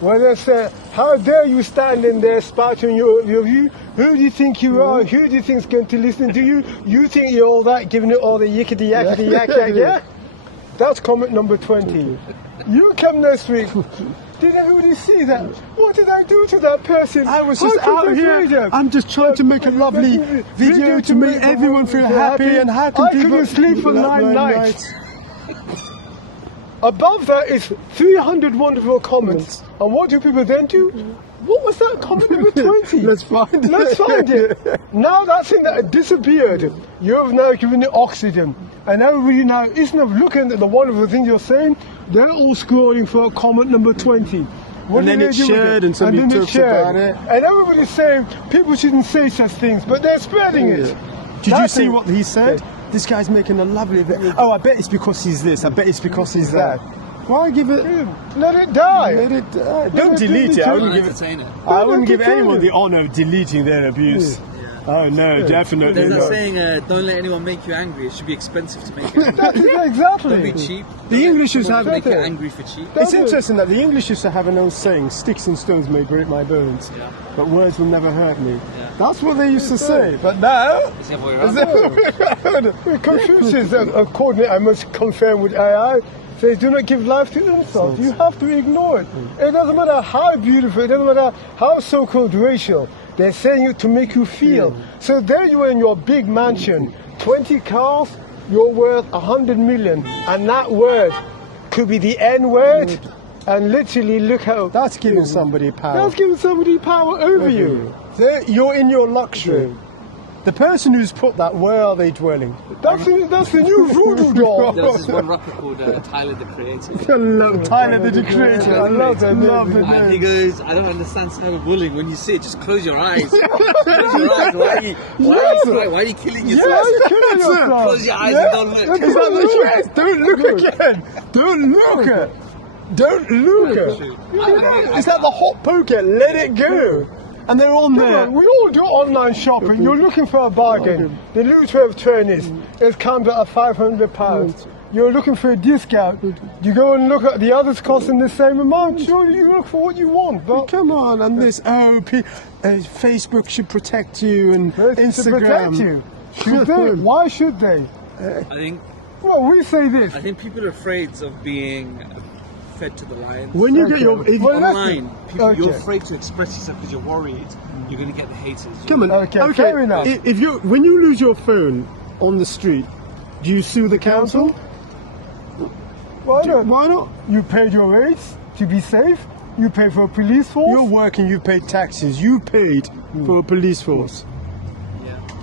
where they say, how dare you stand in there spouting your view? Who do you think you are? Who do you think is going to listen to you? You think you're all that, giving it all the yickety yakety yak yak, yeah? That's comment number 20. You come next week. Did everybody see that? What did I do to that person? I was How just could out they here. do that? I'm just trying to make a lovely video to make everyone feel happy. And how can I people couldn't sleep for 9 nights. Above that is 300 wonderful comments. And what do people then do? What was that comment number 20? Let's find it. Let's find it. Now that thing that had disappeared, you've now given it oxygen. And everybody now, instead of looking at the wonderful things you're saying, they're all scrolling for comment number 20. What And then do they it's do with shared and somebody then it's talks about shared. it. And everybody's saying people shouldn't say such things, but they're spreading it. Did you That's see it. what he said? This guy's making a lovely bit. Oh, I bet it's because he's this. I bet it's because he's that. Why give it? Let it die. Let it. Don't delete it. I wouldn't give it. Entertain it. I wouldn't give entertain anyone it. the honour of deleting their abuse. Oh no, definitely There's that not. saying, don't let anyone make you angry. It should be expensive to make you angry. That's it, exactly. Don't be cheap. The English is Don't make having. you angry for cheap. It's interesting that the English used to have an old saying: "Sticks and stones may break my bones, but words will never hurt me." That's what they used to say. But now, It's the other way around. Confucius, according I must confirm with AI, says do not give life to insult. You have to ignore it. It doesn't matter how beautiful, it doesn't matter how so-called racial. They're saying it to make you feel. So there you are in your big mansion, 20 cars, you're worth 100 million. And that word could be the N word. And literally look how... that's giving somebody power. That's giving somebody power over you. You're in your luxury. The person who's put that, where are they dwelling? That's the new voodoo doll. There was this one rapper called Tyler the Creator. I love Tyler the Creator. I love that. Love the And he name. goes, I don't understand cyberbullying. When you see it, just close your eyes. Close your eyes. Why are you killing yourself? Yeah, you're killing yourself. Close your eyes and don't look. Is that the truth? Don't look again. Don't look at. Don't look at. Is that the hot poker? Let it go. And they're on there. We all do online shopping. You're looking for a bargain. The Louis XII trainers is comes at £500. You're looking for a discount. You go and look at the others costing the same amount. Surely you look for what you want. But Come on, and this Facebook should protect you and to Instagram. protect you. Should they? Why should they? I think Well, we say this. people are afraid of being fed to the lions. When you get your, Okay. if, Well, Online, Okay. you're afraid to express yourself because you're worried you're going to get the haters. come on, Okay, fair enough. If you, when you lose your phone on the street, do you sue the council? Why not? Why not? You paid your rates to be safe. You pay for a police force. You're working, you paid taxes, you paid for a police force.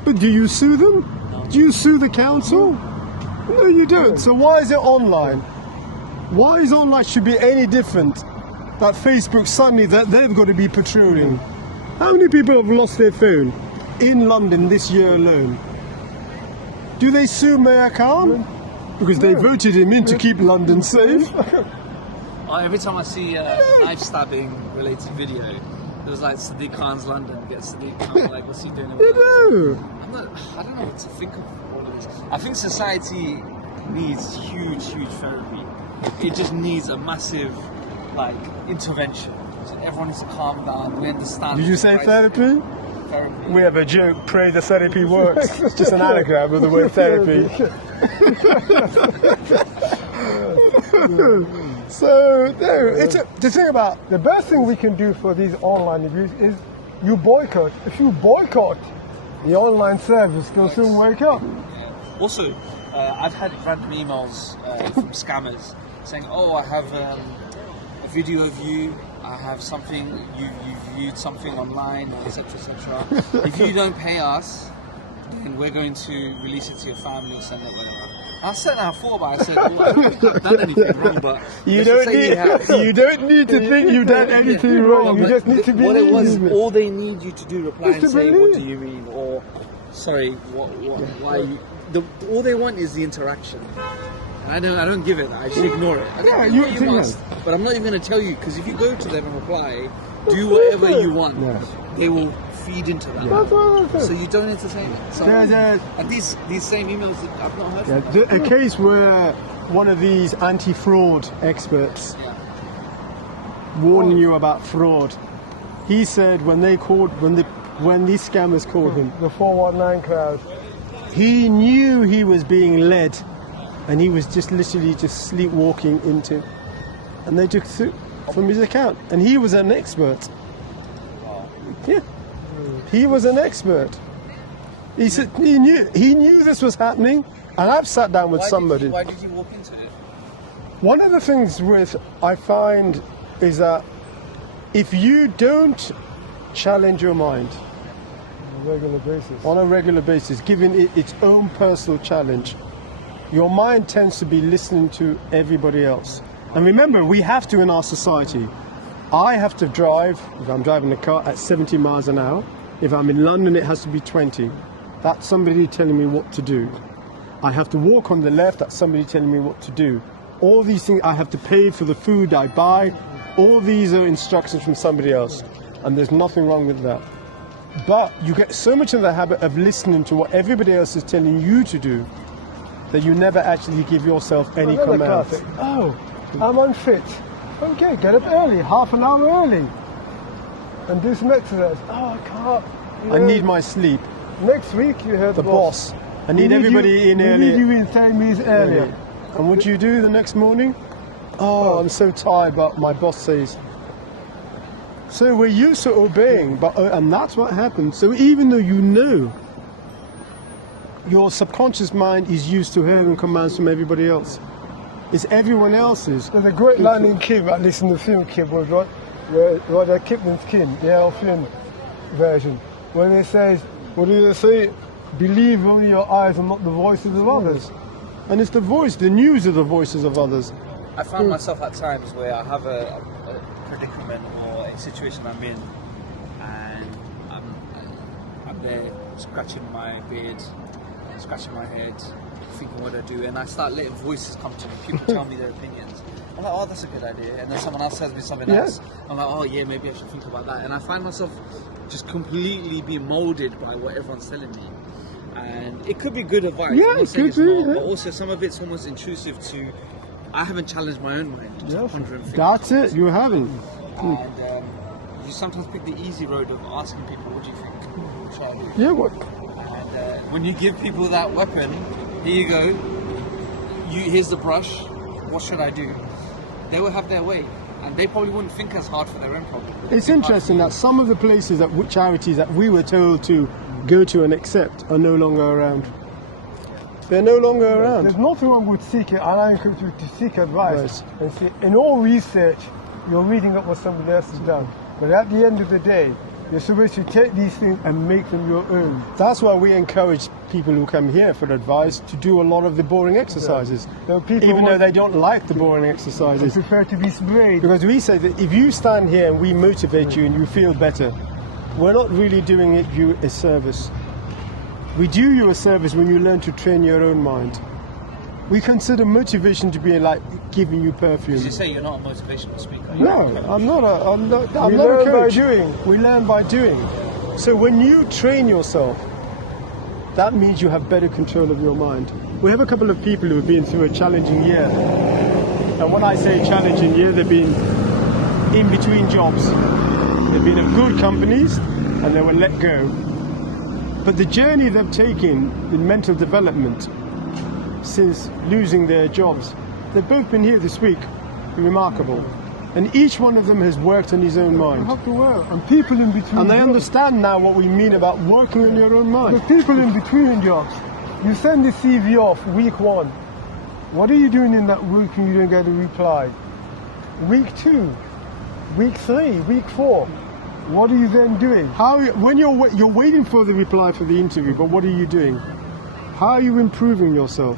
But do you sue them? No. Do you sue the council? No, you don't. So why is it online? Why is online should be any different? That Facebook suddenly that they've got to be patrolling. How many people have lost their phone in London this year alone? Do they sue Mayor Khan? Because they voted him in to keep London safe. Every time I see a knife stabbing related video, it was like Sadiq Khan's London gets Sadiq Khan, like what's he doing? You know. I don't know what to think of all of this. I think society needs huge therapy. It just needs a massive like intervention. So everyone needs to calm down. We understand. Did you say therapy? Therapy. We have a joke, pray the therapy works. It's just an anagram of the word therapy. So, no, the thing about the best thing we can do for these online abuse is you boycott. If you boycott the online service, they'll soon wake up. Also, I've had random emails from scammers saying, "Oh, I have a video of you. I have something. You viewed something online, etc., etc. If you don't pay us, then we're going to release it to your family, send it whatever." I said, I thought about it. I said, "Oh, I don't think I've done anything wrong, but you don't need to think you've done anything wrong. You just need to believe. What it was, all they need you to do, reply and say, "What do you mean?" Or, "Sorry, why you?" All they want is the interaction. I don't give it. I just ignore it. You must, but I'm not even going to tell you, because if you go to them and reply, do whatever you want, they will feed into that. So you don't entertain it. So, and these same emails that I've not heard from. A case where one of these anti-fraud experts warning you about fraud. He said when these scammers called him, the 419 crowd, he knew he was being led, and he was just literally just sleepwalking into, and they took from his account, and he was an expert. Yeah, he was an expert. He said he knew this was happening, and I've sat down with somebody. Why did you walk into it? One of the things I find is that if you don't challenge your mind on a regular basis, giving it its own personal challenge, your mind tends to be listening to everybody else. And remember, we have to in our society. I have to drive, if I'm driving a car, at 70 miles an hour. If I'm in London, it has to be 20. That's somebody telling me what to do. I have to walk on the left, that's somebody telling me what to do. All these things, I have to pay for the food I buy. All these are instructions from somebody else. And there's nothing wrong with that. But you get so much in the habit of listening to what everybody else is telling you to do that you never actually give yourself any command. Oh, I'm unfit. Okay, get up early, half an hour early, and do some exercise. Oh, I can't. I need my sleep. Next week you heard the boss. I need everybody in early. We need you in 10 minutes earlier. And what do you do the next morning? Oh, I'm so tired, but my boss says. So we're used to obeying, and that's what happens. So even though you know, your subconscious mind is used to hearing commands from everybody else. It's everyone else's. There's a great line in Kim, at least in the film Kim, was Rudyard Kipling's Kim, the Al Flynn version, where they say, what do they say? Believe only your eyes and not the voices of others. And it's the news of the voices of others. I found myself at times where I have a predicament or a situation I'm in, and I'm there scratching my beard, scratching my head, thinking what I do, and I start letting voices come to me. People tell me their opinions. I'm like, oh, that's a good idea. And then someone else tells me something else. I'm like, oh yeah, maybe I should think about that. And I find myself just completely being molded by what everyone's telling me. And it could be good advice. Yeah, it could be. But also some of it's almost intrusive to, I haven't challenged my own mind. That's it, you haven't. And you sometimes pick the easy road of asking people, what do you think? What should I do? Yeah, what? And when you give people that weapon, here you go, here's the brush, what should I do? They will have their way, and they probably wouldn't think as hard for their own problem. It's interesting that some of the places charities that we were told to go to and accept are no longer around. They're no longer around. There's nothing wrong with seeking, and I encourage you to seek advice. And see, in all research, you're reading up what somebody else has done. But at the end of the day, You're supposed to take these things and make them your own. That's why we encourage people who come here for advice to do a lot of the boring exercises, even though they don't like the boring exercises. They prefer to be sprayed. Because we say that if you stand here and we motivate you and you feel better, we're not really doing you a service. We do you a service when you learn to train your own mind. We consider motivation to be like giving you perfume. Did you say you're not a motivational speaker? No, I'm not a coach. We learn by doing. So when you train yourself, that means you have better control of your mind. We have a couple of people who have been through a challenging year. And when I say challenging year, they've been in between jobs. They've been at good companies and they were let go. But the journey they've taken in mental development since losing their jobs, they've both been here this week. Remarkable. And each one of them has worked on his own mind. You have to work. And people in between And they jobs. understand now what we mean about working on your own mind. The people in between jobs. You send the CV off week 1. What are you doing in that week and you don't get a reply? Week 2, week 3, week 4. What are you then doing? When you're waiting for the reply for the interview, but what are you doing? How are you improving yourself?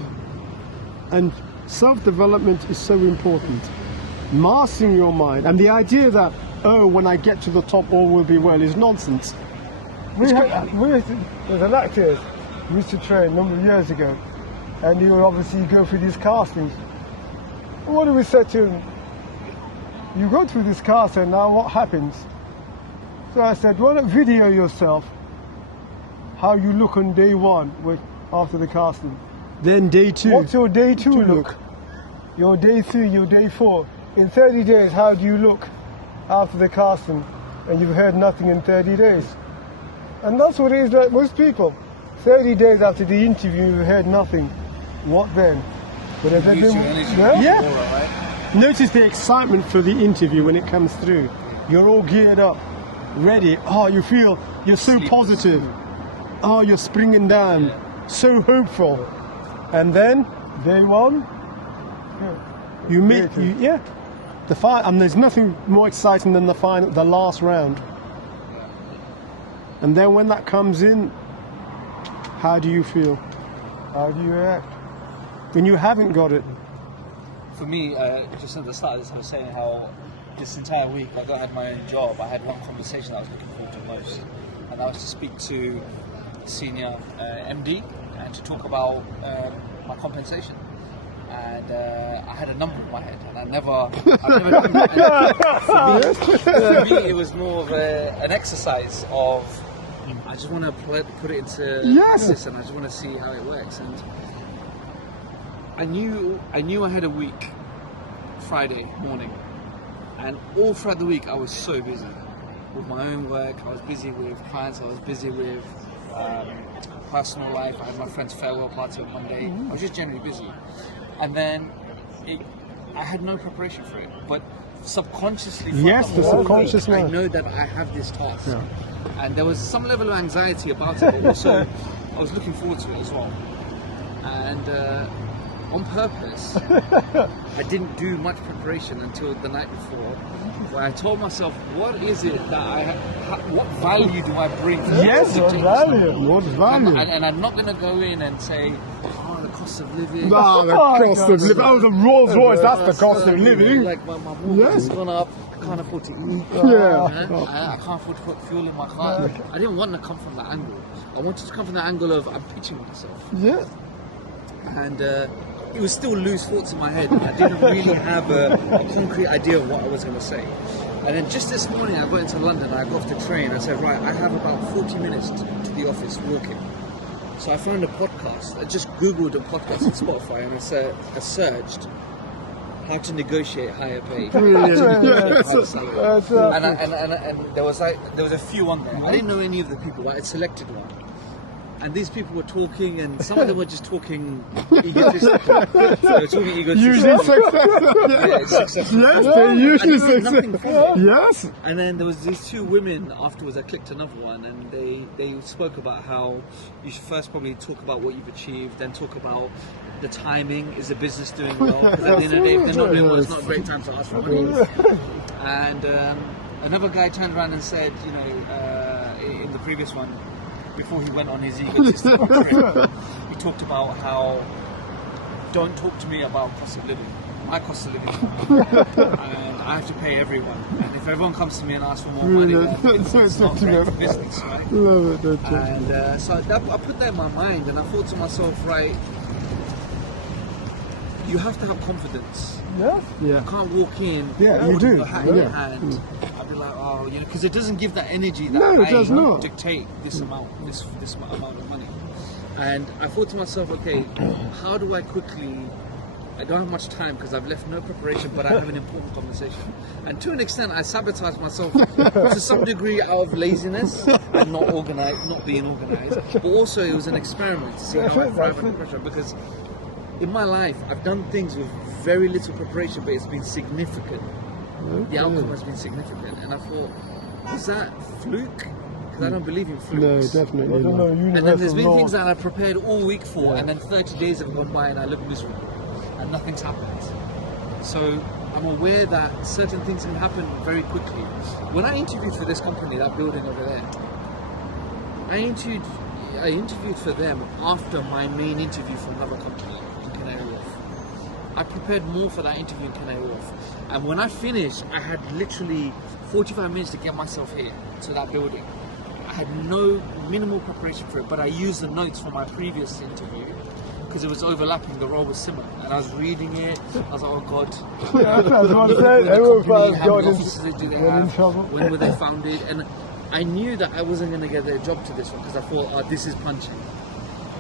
And self-development is so important. Mastering your mind, and the idea that, when I get to the top all will be well, is nonsense. There's an actor who used to train a number of years ago, and he would obviously go through these castings. What do we say to him? You go through this casting, now what happens? So I said, why not video yourself how you look on day 1 after the casting? Then day 2. What's your day 2 look? Your day 3, your day 4. In 30 days, how do you look after the casting? And you've heard nothing in 30 days. And that's what it is like most people. 30 days after the interview, you've heard nothing. What then? But if Notice the excitement for the interview when it comes through. You're all geared up, ready. Oh, you're so positive. Oh, you're springing down, so hopeful. And then, day 1, you meet, and there's nothing more exciting than the last round. And then when that comes in, how do you feel? How do you react? When you haven't got it. For me, just at the start of this, I was saying how this entire week, like I had my own job, I had one conversation that I was looking forward to most, and that was to speak to senior MD and to talk about my compensation. And I had a number in my head, and I've never done that. For me, it was more of an exercise of I just want to put it into practice, and I just want to see how it works. And I knew I had a week, Friday morning, and all throughout the week I was so busy with my own work. I was busy with clients. I was busy with personal life. I had my friend's farewell party on Monday. I was just generally busy. And then I had no preparation for it, but subconsciously, the subconscious I know that I have this task, and there was some level of anxiety about it, but also I was looking forward to it as well. And on purpose, I didn't do much preparation until the night before, where I told myself, what is it that what value do I bring? What value? And I'm not going to go in and say, the cost of living. No, the cost of living. Oh, the Rolls Royce, that's the cost of living. Like my mortgage has gone up, I can't afford to eat. I can't afford to put fuel in my car. I didn't want to come from that angle. I wanted to come from the angle of I'm pitching myself. Yeah. And it was still loose thoughts in my head. I didn't really have a concrete idea of what I was going to say. And then just this morning I got into London, I got off the train, I said, right, I have about 40 minutes to the office walking. So I found a podcast. I just Googled a podcast on Spotify and I searched how to negotiate higher pay. And there was a few on there. I didn't know any of the people, but I selected one. And these people were talking, and some of them were just talking egotistically. They were talking egotistically. Usually successful. Yeah, successful. Yes, they're usually successful. Yes. And then there was these two women. Afterwards, I clicked another one, and they spoke about how you should first probably talk about what you've achieved, then talk about the timing. Is the business doing well? Because at the end of the day, if they're not doing well, it's not a great time to ask for money. And Another guy turned around and said, you know, in the previous one, before he went on his egotistical trip, he talked about how don't talk to me about cost of living. My cost of living is and I have to pay everyone. And if everyone comes to me and asks for more money, then it's not great for business, right? Love it, And so I put that in my mind, and I thought to myself, right, you have to have confidence. Yeah. You can't walk in Yeah, you with do. your hat in your Yeah. hand. I'd be like, oh, you know, because it doesn't give that energy that No, it does I not. dictate this amount of money. And I thought to myself, okay, how do I quickly? I don't have much time because I've left no preparation, but I have an important conversation. And to an extent, I sabotage myself to some degree out of laziness and not being organized. But also, it was an experiment to see how I thrive under pressure. Because in my life, I've done things with very little preparation, but it's been significant. The outcome has been significant, and I thought, was that fluke? Because I don't believe in No, flukes. definitely not. And then there's been things that I prepared all week for, and then 30 days have gone by and I look miserable, and nothing's happened. So I'm aware that certain things can happen very quickly. When I interviewed for this company, that building over there, I interviewed for them after my main interview for another company in Canary Wharf. I prepared more for that interview in Canary Wharf. And when I finished, I had literally 45 minutes to get myself here to that building. I had no minimal preparation for it, but I used the notes from my previous interview because it was overlapping, the role was similar. And I was reading it, I was like, oh God. That's what I'm saying. Everyone How many got offices do they in have? trouble. When were they founded? And I knew that I wasn't going to get their job to this one because I thought, oh, this is punching.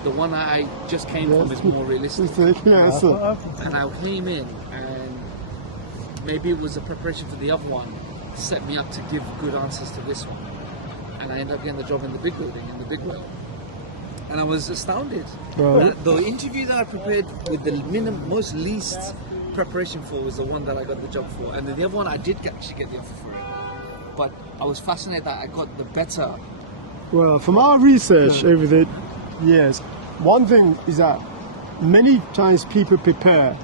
The one I just came from is more realistic. Yeah, so. And I came in, and maybe it was a preparation for the other one, set me up to give good answers to this one. And I ended up getting the job in the big building, in the big well. And I was astounded. Right. The interview that I prepared with the most least preparation for was the one that I got the job for. And then the other one I did actually get the offer for it. But I was fascinated that I got the better. Well, from our research over the years, one thing is that many times people prepare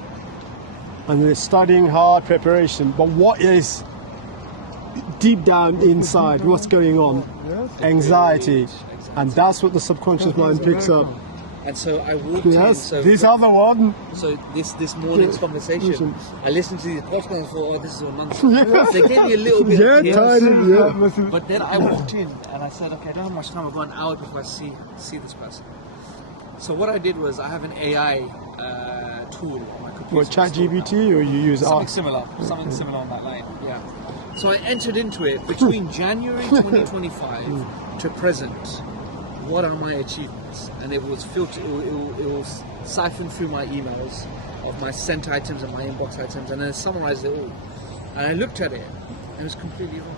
and they're studying hard preparation, but what is deep down inside, what's going on? Anxiety. And that's what the subconscious mind picks up. And so I walked in. Yes, So this other one. So this morning's conversation, I listened to the podcast and thought, oh, this is all nonsense. They gave me a little bit of hints, tiny, but then I walked in and I said, okay, I don't have much time. I've got an hour before I see this person. So what I did was I have an AI tool on my computer. What, ChatGPT, or you use something similar on that line. Yeah. So I entered into it between January 2025 to present. What are my achievements? And it was filtered. It will siphon through my emails of my sent items and my inbox items, and then summarize it all. And I looked at it, and it was completely wrong.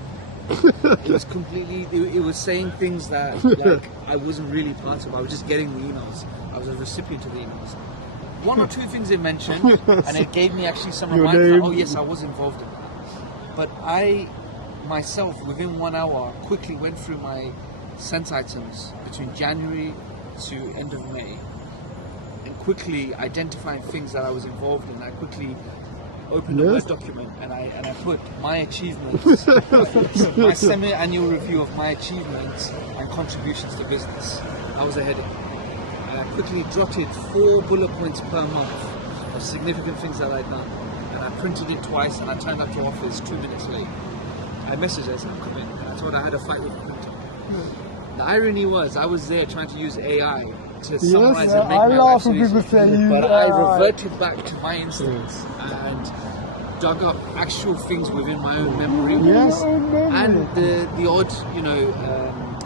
It was completely. It was saying things that like I wasn't really part of. I was just getting the emails. I was a recipient of the emails. One or two things it mentioned, and it gave me actually some reminders. Like, oh yes, I was involved in that. But I myself, within 1 hour, quickly went through my sent items between January to end of May, and quickly identifying things that I was involved in. I quickly opened a Word document and I put my achievements, my semi-annual review of my achievements and contributions to business. That was a heading. And I quickly jotted 4 bullet points per month of significant things that I'd done, and I printed it twice, and I turned up to office 2 minutes late. I messaged her, I said, I'm coming, and I told her I had a fight with the printer. The irony was, I was there trying to use AI to summarize and make my life easier, but I reverted back to my instincts and dug up actual things within my own memory, and the odd,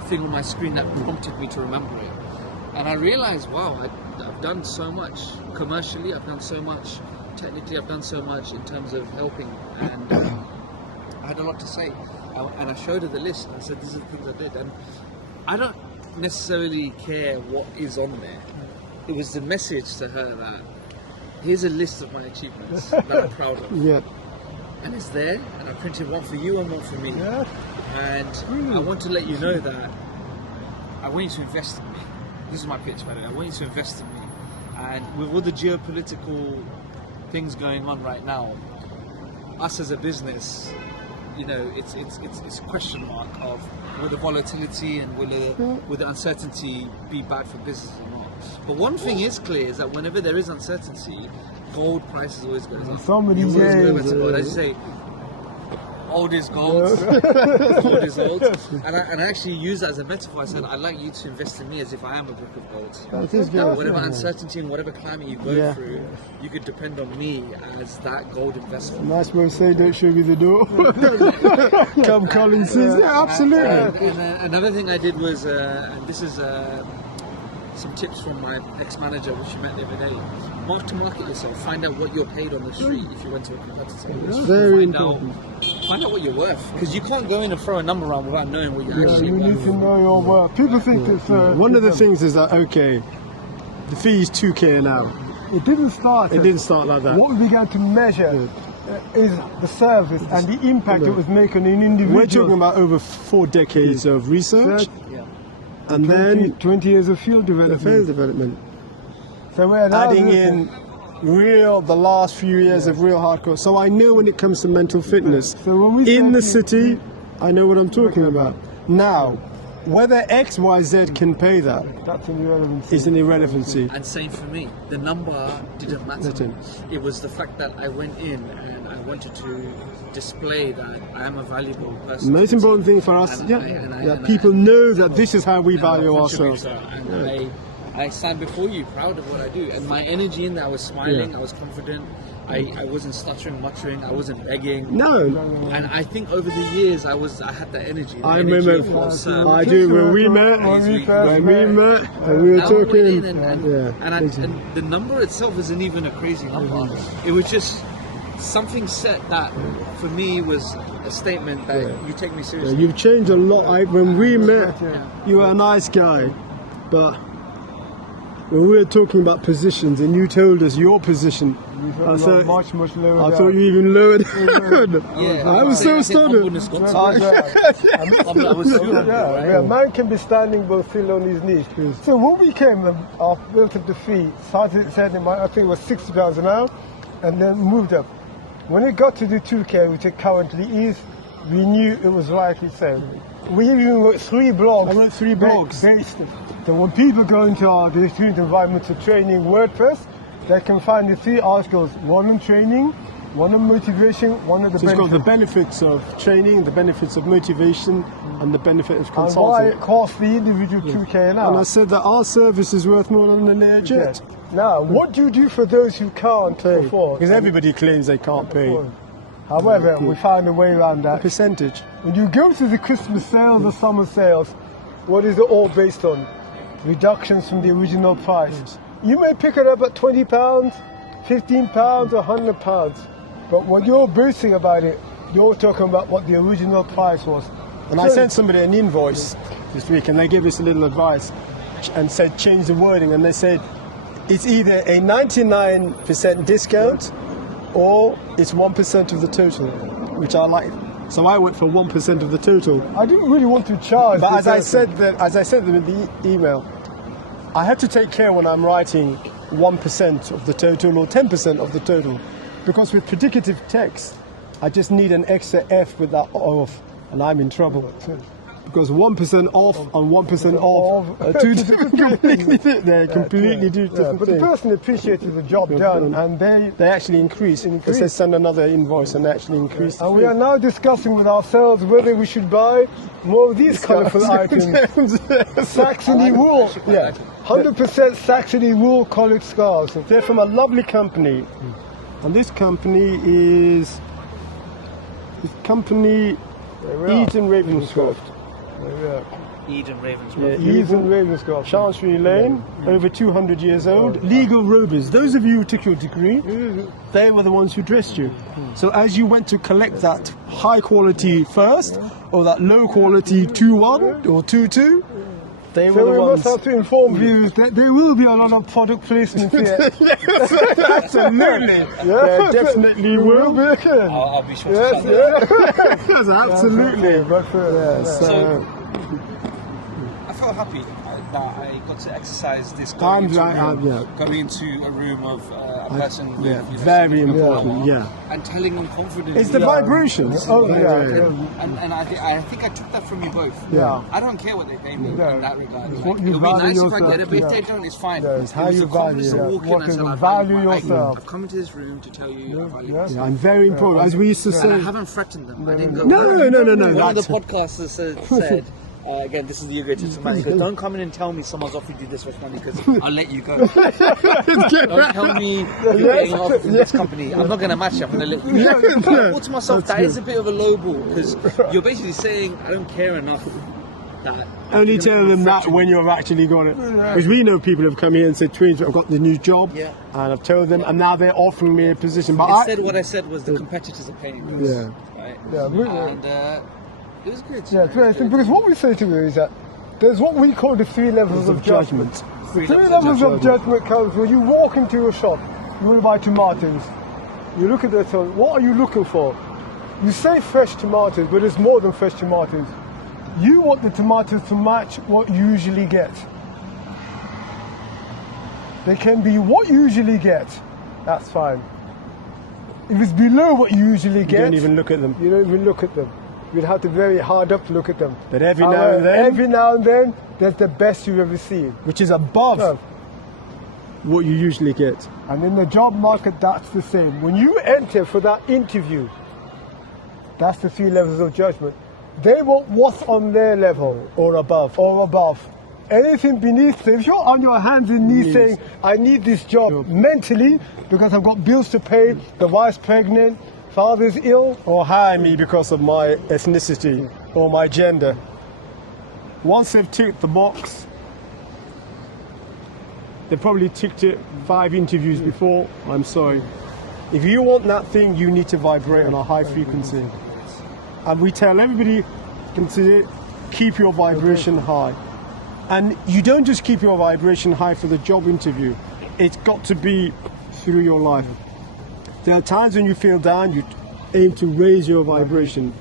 thing on my screen that prompted me to remember it. And I realized, wow, I've done so much commercially, I've done so much technically, I've done so much in terms of helping, and I had a lot to say. And I showed her the list, and I said, these are the things I did. And I don't necessarily care what is on there. It was the message to her that here's a list of my achievements that I'm proud of. Yeah. And it's there, and I printed one for you and one for me. Yeah. And I want to let you know that I want you to invest in me. This is my pitch, by the way. I want you to invest in me. And with all the geopolitical things going on right now, us as a business, you know, it's a question mark of will the volatility and will the uncertainty be bad for business or not. But one thing is clear is that whenever there is uncertainty, gold prices always goes up. Somebody It's always says, going to gold. As you say, old is gold, gold is old. And I actually use that as a metaphor. I said, I'd like you to invest in me as if I am a brick of gold. That is good. Whatever uncertainty and whatever climate you go through, you could depend on me as that gold investment. Nice way to say, don't show me the door. Come Collins says, yeah, absolutely. And another thing I did was, and this is some tips from my ex-manager, which you met the other day. Mark to market yourself. Find out what you're paid on the street if you went to a competitor. Very important. Find out what you're worth, because you can't go in and throw a number around without knowing what you're actually You worth. need to know your worth. People think that one of the things is that the fee is 2k now. It didn't start like that. What we began to measure is the service and the impact it was making on an individual. We're talking about over 4 decades of research, and then 20 years of field development. So we're adding in the last few years of real hardcore. So I know when it comes to mental fitness, in the city, I know what I'm talking about. Now, whether X, Y, Z can pay that is an irrelevancy. And same for me. The number didn't matter. It was the fact that I went in and I wanted to display that I am a valuable person. The most important thing for us, that people know that this is how we value ourselves. I stand before you proud of what I do, and my energy in there, I was smiling, I was confident, I wasn't stuttering, muttering, I wasn't begging. No. And I think over the years I had that energy. I remember when we met, and we were talking, and the number itself isn't even a crazy number. It was just something set that for me was a statement that you take me seriously. You've changed a lot. When we met, you were a nice guy, but when we were talking about positions and you told us your position, I thought much lower. I thought you even lowered down. I was so stunned. A man can be standing both still on his knees. So when we came, built up the fee, started setting, I think it was £60 an hour, and then moved up. When it got to the 2K, which it currently is, we knew it was rightly so. We even wrote 3 blogs. I wrote 3 blogs. So when people go into the Student Environmental Training WordPress, they can find the 3 articles, one on training, one on motivation, one on the benefits. It's got the benefits of training, the benefits of motivation, and the benefit of consulting. And why it costs the individual 2k an hour. And I said that our service is worth more than an Learjet. Now, what do you do for those who can't afford? Because everybody claims they can't pay. However, we found a way around that. Percentage. When you go to the Christmas sales or summer sales, what is it all based on? Reductions from the original price. You may pick it up at £20, £15 or £100, but when you're boasting about it, you're talking about what the original price was. And I sent somebody an invoice this week and they gave us a little advice and said change the wording, and they said it's either a 99% discount or it's 1% of the total, which I like. So I went for 1% of the total. I didn't really want to charge. But as I said them in the email, I have to take care when I'm writing 1% of the total or 10% of the total, because with predicative text, I just need an extra F with that off, and I'm in trouble. Because 1% off and 1% off are two completely different things. But the person appreciated the job done, and they actually increased. They said send another invoice, and they actually increased. And we are now discussing with ourselves whether we should buy more of these colourful items. Saxony wool, 100% Saxony wool collared scarves. They're from a lovely company, and this company is Eden Ravenscroft. Eden Ravenscroft. Eden Ravenscroft. Chancery Lane, over 200 years old. Legal robers. Those of you who took your degree, they were the ones who dressed you. So as you went to collect that high quality first, or that low quality 2-1 or 2-2, they were the ones. So we must have to inform viewers that there will be a lot of product placement here. Yes, absolutely. There definitely will be. I'll be sure to say that. Yes, absolutely. So, I feel happy that I got to exercise this. Going into a room of a person with, very important, and telling them confidently. It's the vibrations. And I think I took that from you both. Yeah. I don't care what they pay me in that regard. It's Like, what you it'll be nice value if I get it, but if yourself, they don't, it's fine. Yeah, it's how was you the confidence value to it. walk in What and you say, I value value yourself. I've come into this room to tell you I value myself. Yeah, and very important, as we used to And I say. haven't threatened them. I didn't go. No. One of the podcasters said again, this is the Ugate to man. He goes, don't come in and tell me someone's offered you this much money because I'll let you go. Don't tell me you're getting off from this company. I'm not going to match it. I'm going to let you go. I thought to myself, that is a bit of a low ball because you're basically saying, I don't care enough. That Only tell them that when you've actually got it. Because we know people have come here and said, Tweens, I've got the new job. Yeah. And I've told them, and now they're offering me a position. But instead, what I said was the competitors are paying us. Yeah. Right? Yeah, and it was good. Yeah, it's interesting because what we say to you is that there's what we call the 3 levels of judgment. Three Three levels of judgment comes when you walk into a shop, you will buy tomatoes. You look at the tomato, what are you looking for? You say fresh tomatoes, but it's more than fresh tomatoes. You want the tomatoes to match what you usually get. They can be what you usually get, that's fine. If it's below what you usually get, you don't even look at them. You don't even look at them. You'd have to very hard up to look at them. But every now and then, that's the best you've ever seen. which is above what you usually get. And in the job market, that's the same. When you enter for that interview, that's the 3 levels of judgment. They want what's on their level Or above. or above. Anything beneath, if you're on your hands and knees saying, I need this job mentally because I've got bills to pay, the wife's pregnant, father's ill, Or hire me because of my ethnicity or my gender. Once they've ticked the box, they probably ticked it 5 interviews before. I'm sorry. If you want that thing, you need to vibrate on a high frequency. And we tell everybody, consider, keep your vibration high. And you don't just keep your vibration high for the job interview. It's got to be through your life. There are times when you feel down, you aim to raise your vibration,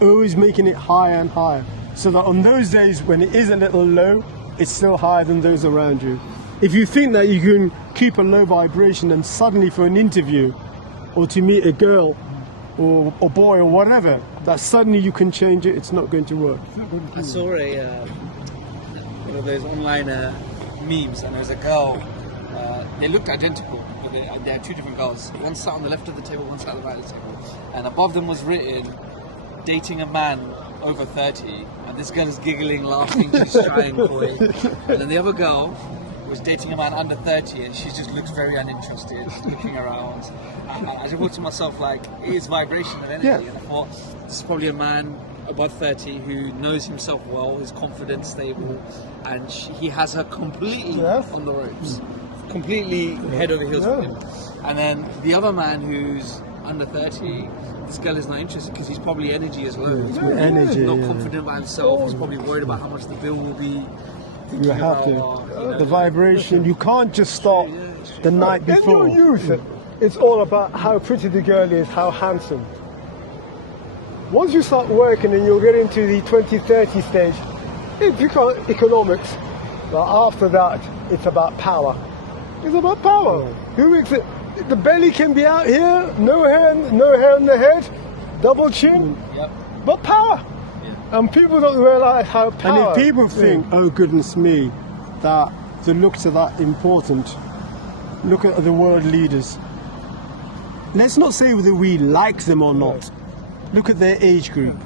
always making it higher and higher, so that on those days when it is a little low, it's still higher than those around you. If you think that you can keep a low vibration and suddenly for an interview or to meet a girl or a boy or whatever, that suddenly you can change it, it's not going to work. I saw one of those online memes, and there was a girl. They looked identical, but they had 2 different girls. One sat on the left of the table, one sat on the right of the table, and above them was written, "Dating a man over 30." And this girl is giggling, laughing, she's shy and coy. And then the other girl was dating a man under 30, and she just looks very uninterested, looking around. And I just thought to myself, like, it is vibration and energy. Yeah. And I thought, this is probably a man above 30 who knows himself well, is confident, stable, and he has her completely on the ropes, completely head over heels for him. And then the other man who's under 30, this girl is not interested because he's probably energy as well. He's probably not confident about himself. He's probably worried about how much the bill will be. You have to. The vibration, you can't just start the night before. In your youth, it's all about how pretty the girl is, how handsome. Once you start working and you'll get into the 20-30 stage, it's economics. But after that, it's about power. It's about power. Who makes it? The belly can be out here, no hair on the head, double chin, but power. And people don't realize how power. And if people think, oh goodness me, that the looks are that important, look at the world leaders. Let's not say whether we like them or not. Look at their age group.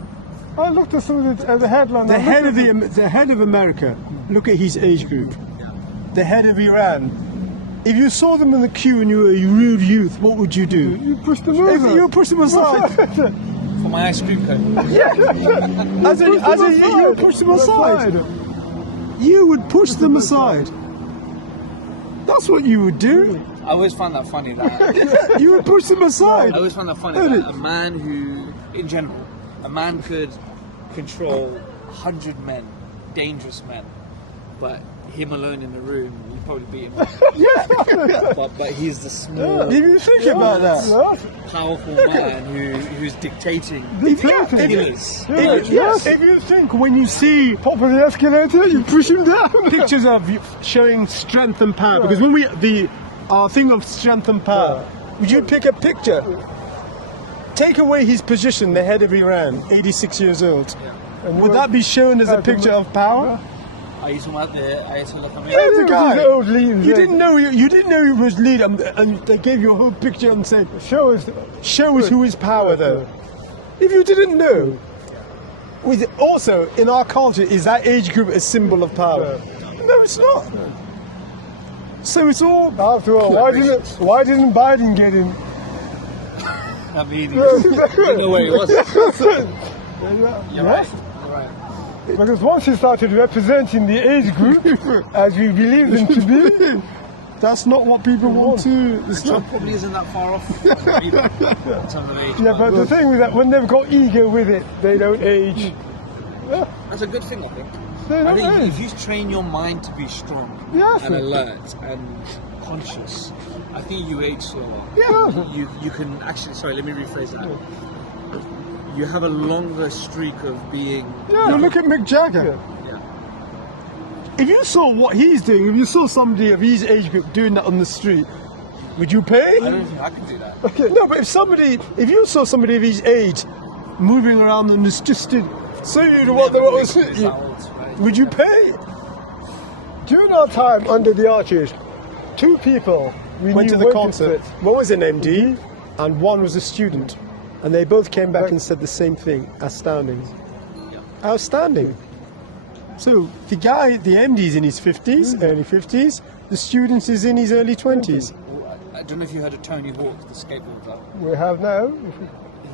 I looked at some of the headlines. The head of America, look at his age group. The head of Iran. If you saw them in the queue and you were a rude youth, what would you do? You push them over. You push them aside. For my ice cream cone. You would push them aside. You would push them aside. That's what you would do. I always found that funny. That you would push them aside. I always found that funny that a man who, in general, a man could control 100 men, dangerous men, but him alone in the room, you probably beat him. but he's the small, Did you think about that? powerful man who's dictating. If you think when you see top of the escalator, you push him down. Pictures of you showing strength and power. Because when our thing of strength and power, would you pick a picture? Take away his position, the head of Iran, 86 years old. And would that be shown as a picture of power? Are you talking about the Ayatollah Khamenei? Yeah, the guy. You didn't know he was leader, and they gave you a whole picture and said, "Show us who is power." Though, if you didn't know, also in our culture, is that age group a symbol of power? No, it's not. So it's all. After all, why didn't Biden get in? I mean, you know where he was. You're right. Because once he started representing the age group as we believe them to be, that's not what people want to. Trump probably isn't that far off either, in terms of age. Yeah, but the thing is that when they've got ego with it, they don't age. That's a good thing, I think. I think if you train your mind to be strong and alert and conscious, I think you age slower. Yeah. You can actually. Sorry, let me rephrase that. You have a longer streak of being. Yeah, look at Mick Jagger. Yeah. If you saw what he's doing, if you saw somebody of his age group doing that on the street, would you pay? I don't think I could do that. Okay. No, but if you saw somebody of his age moving around on the street, so you know what was, would you pay? During our time under the Archers, two people went to the concert. One was an MD, and one was a student. And they both came back and said the same thing. Astounding. Outstanding. So the MD is in his 50s, early 50s. The student is in his early 20s. I don't know if you heard of Tony Hawk, the skateboarder. We have now.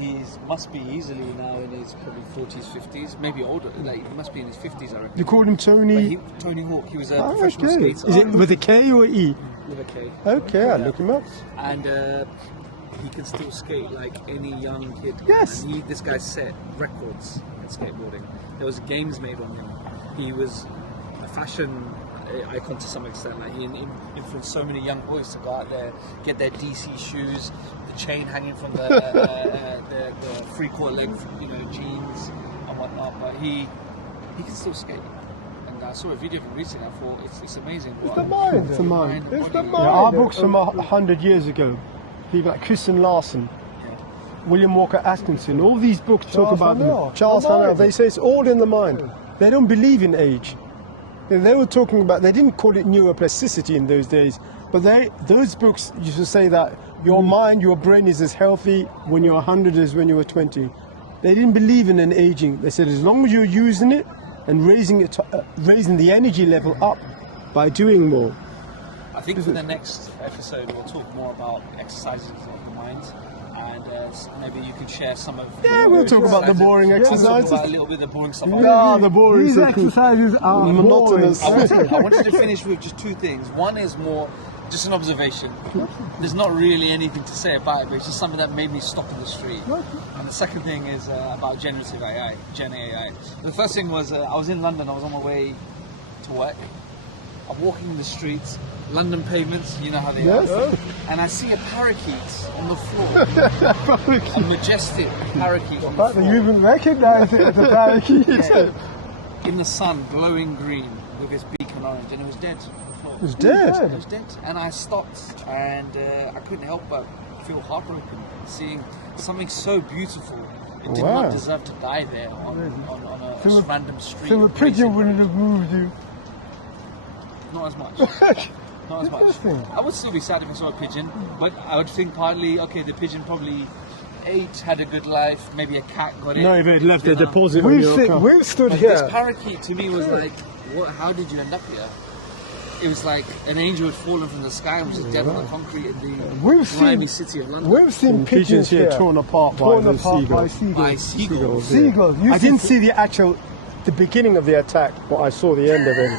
He must be easily now in his probably 40s, 50s, maybe older. Like he must be in his 50s, I reckon. You called him Tony? Tony Hawk. He was a professional skater. Is it with a K or E? With a K. Okay, I'll look him up. And he can still skate like any young kid. Yes. And this guy set records in skateboarding. There was games made on him. He was a fashion icon to some extent. Like he influenced so many young boys to go out there, get their DC shoes, the chain hanging from the three-quarter length, jeans and whatnot. But he can still skate. And I saw a video of him recently. I thought it's amazing. It's the mind. It's the mind. It's the mind. Yeah, our books from 100 years ago. People like Christian Larson, William Walker Atkinson, all these books talk about them. Charles Hannah, they say it's all in the mind. They don't believe in age. They were talking about, they didn't call it neuroplasticity in those days, but those books used to say that your mind, your brain is as healthy when you're 100 as when you were 20. They didn't believe in an aging. They said as long as you're using it and raising the energy level up by doing more. I think for the next episode we'll talk more about exercises of the mind, and maybe you could share some of. Yeah, we'll talk about the boring exercises. We'll talk about a little bit of the boring stuff. The boring. These exercises are monotonous. I wanted to finish with just two things. One is more just an observation. There's not really anything to say about it, but it's just something that made me stop in the street. And the second thing is about generative AI, Gen AI. The first thing was I was in London. I was on my way to work. I'm walking the streets, London pavements, you know how they are. And I see a parakeet on the floor. A majestic parakeet on the floor. You even recognize it as a parakeet. In the sun, glowing green with its beak and orange, and it was dead. It was dead? It was dead. And I stopped, and I couldn't help but feel heartbroken seeing something so beautiful. It did not deserve to die there on a random street. So a pigeon wouldn't have moved you? Not as much. Not as much. I would still be sad if I saw a pigeon, but I would think partly, okay, the pigeon probably ate, had a good life, maybe a cat got it. No, if it left a deposit on your car. We've stood here. This parakeet to me was like, how did you end up here? It was like an angel had fallen from the sky and was just dead on the concrete in the grimy city of London. We've seen pigeons here torn apart by seagulls. Seagulls. I didn't see the beginning of the attack, but I saw the end of it.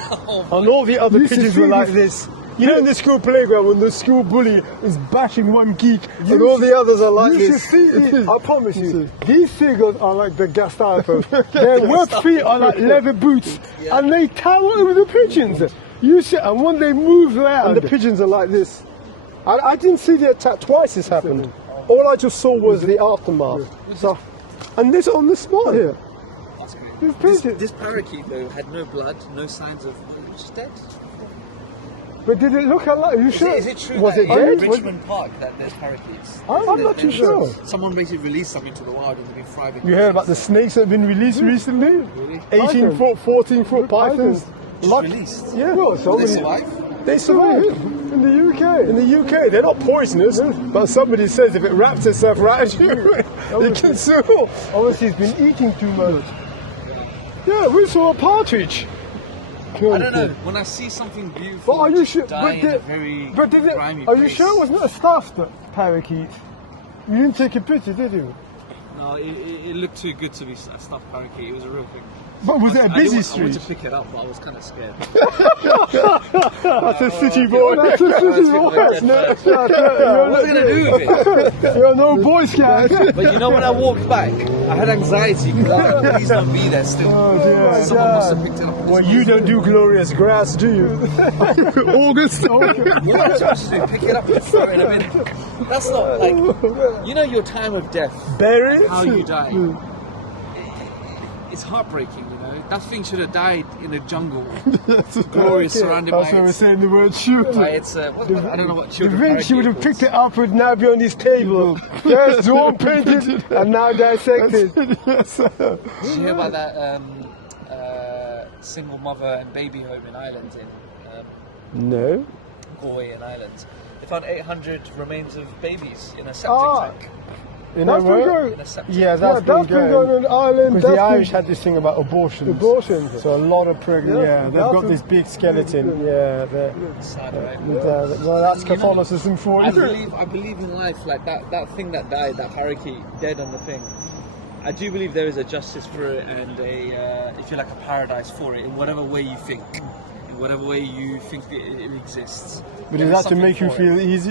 And all the other pigeons were like this. You know, in the school playground when the school bully is bashing one geek and all the others are like this. I promise you, these figures are like the Gestapo. Their web feet are like leather boots, and they tower over the pigeons. You see, and when they move around, and the pigeons are like this. I didn't see the attack twice. This happened. All I just saw was the aftermath. So, and this on the spot here. This parakeet though had no blood, no signs of. It was just dead. But did it look alive? Are you sure? Is it true was that it dead? in Richmond Park that there's parakeets? I'm not too sure. Someone basically released something to the wild and they've been thriving. You heard about the snakes that have been released recently? Really? 18-foot, 14-foot pythons. Released? Yeah. Well, Did they survive? They survived in the UK. In the UK, they're not poisonous, but somebody says if it wraps itself right at you, you can sue. Obviously, it's been eating too much. Yeah, we saw a partridge. I don't know. When I see something beautiful, But are you sure? die in a very grimy Are you place. sure it was not a stuffed parakeet? You didn't take a picture, did you? No, it looked too good to be a stuffed parakeet. It was a real thing. But was it a busy I street? wanted to pick it up, but I was kind of scared. That's a city boy. That's a city boy. What are you going to do with it? You're no Boy Scout. But you know, when I walked back, I had anxiety because I was like, please don't be there still. Oh, dear. Someone must have picked it up. Well, you don't do glorious grass, do you? August. What am I supposed to do? Pick it up and throw it in a bin? That's not like, you know, your time of death, Bury it? how you die. It's heartbreaking, you know. That thing should have died in a jungle, glorious, surrounded by That's why we're its. saying the word shoot. By its I don't know what The children. Vinci would have picked it up, would now be on his table. First drawn, painted, and now dissected. Did you hear about that single mother and baby home in Ireland, in No. Galway in Ireland? They found 800 remains of babies in a septic tank. You know what? In a septic Yeah, tank. that's been going on in Ireland. Because the Irish had this thing about abortions. So a lot of pregnant. Yeah, they've got this big skeleton. Yeah, Sad, right? well, that's Catholicism for I you. believe in life, like that thing that died, that parakeet dead on the thing. I do believe there is a justice for it and if you like, a paradise for it in whatever way you think, in whatever way you think it exists. But is that to make you feel ease?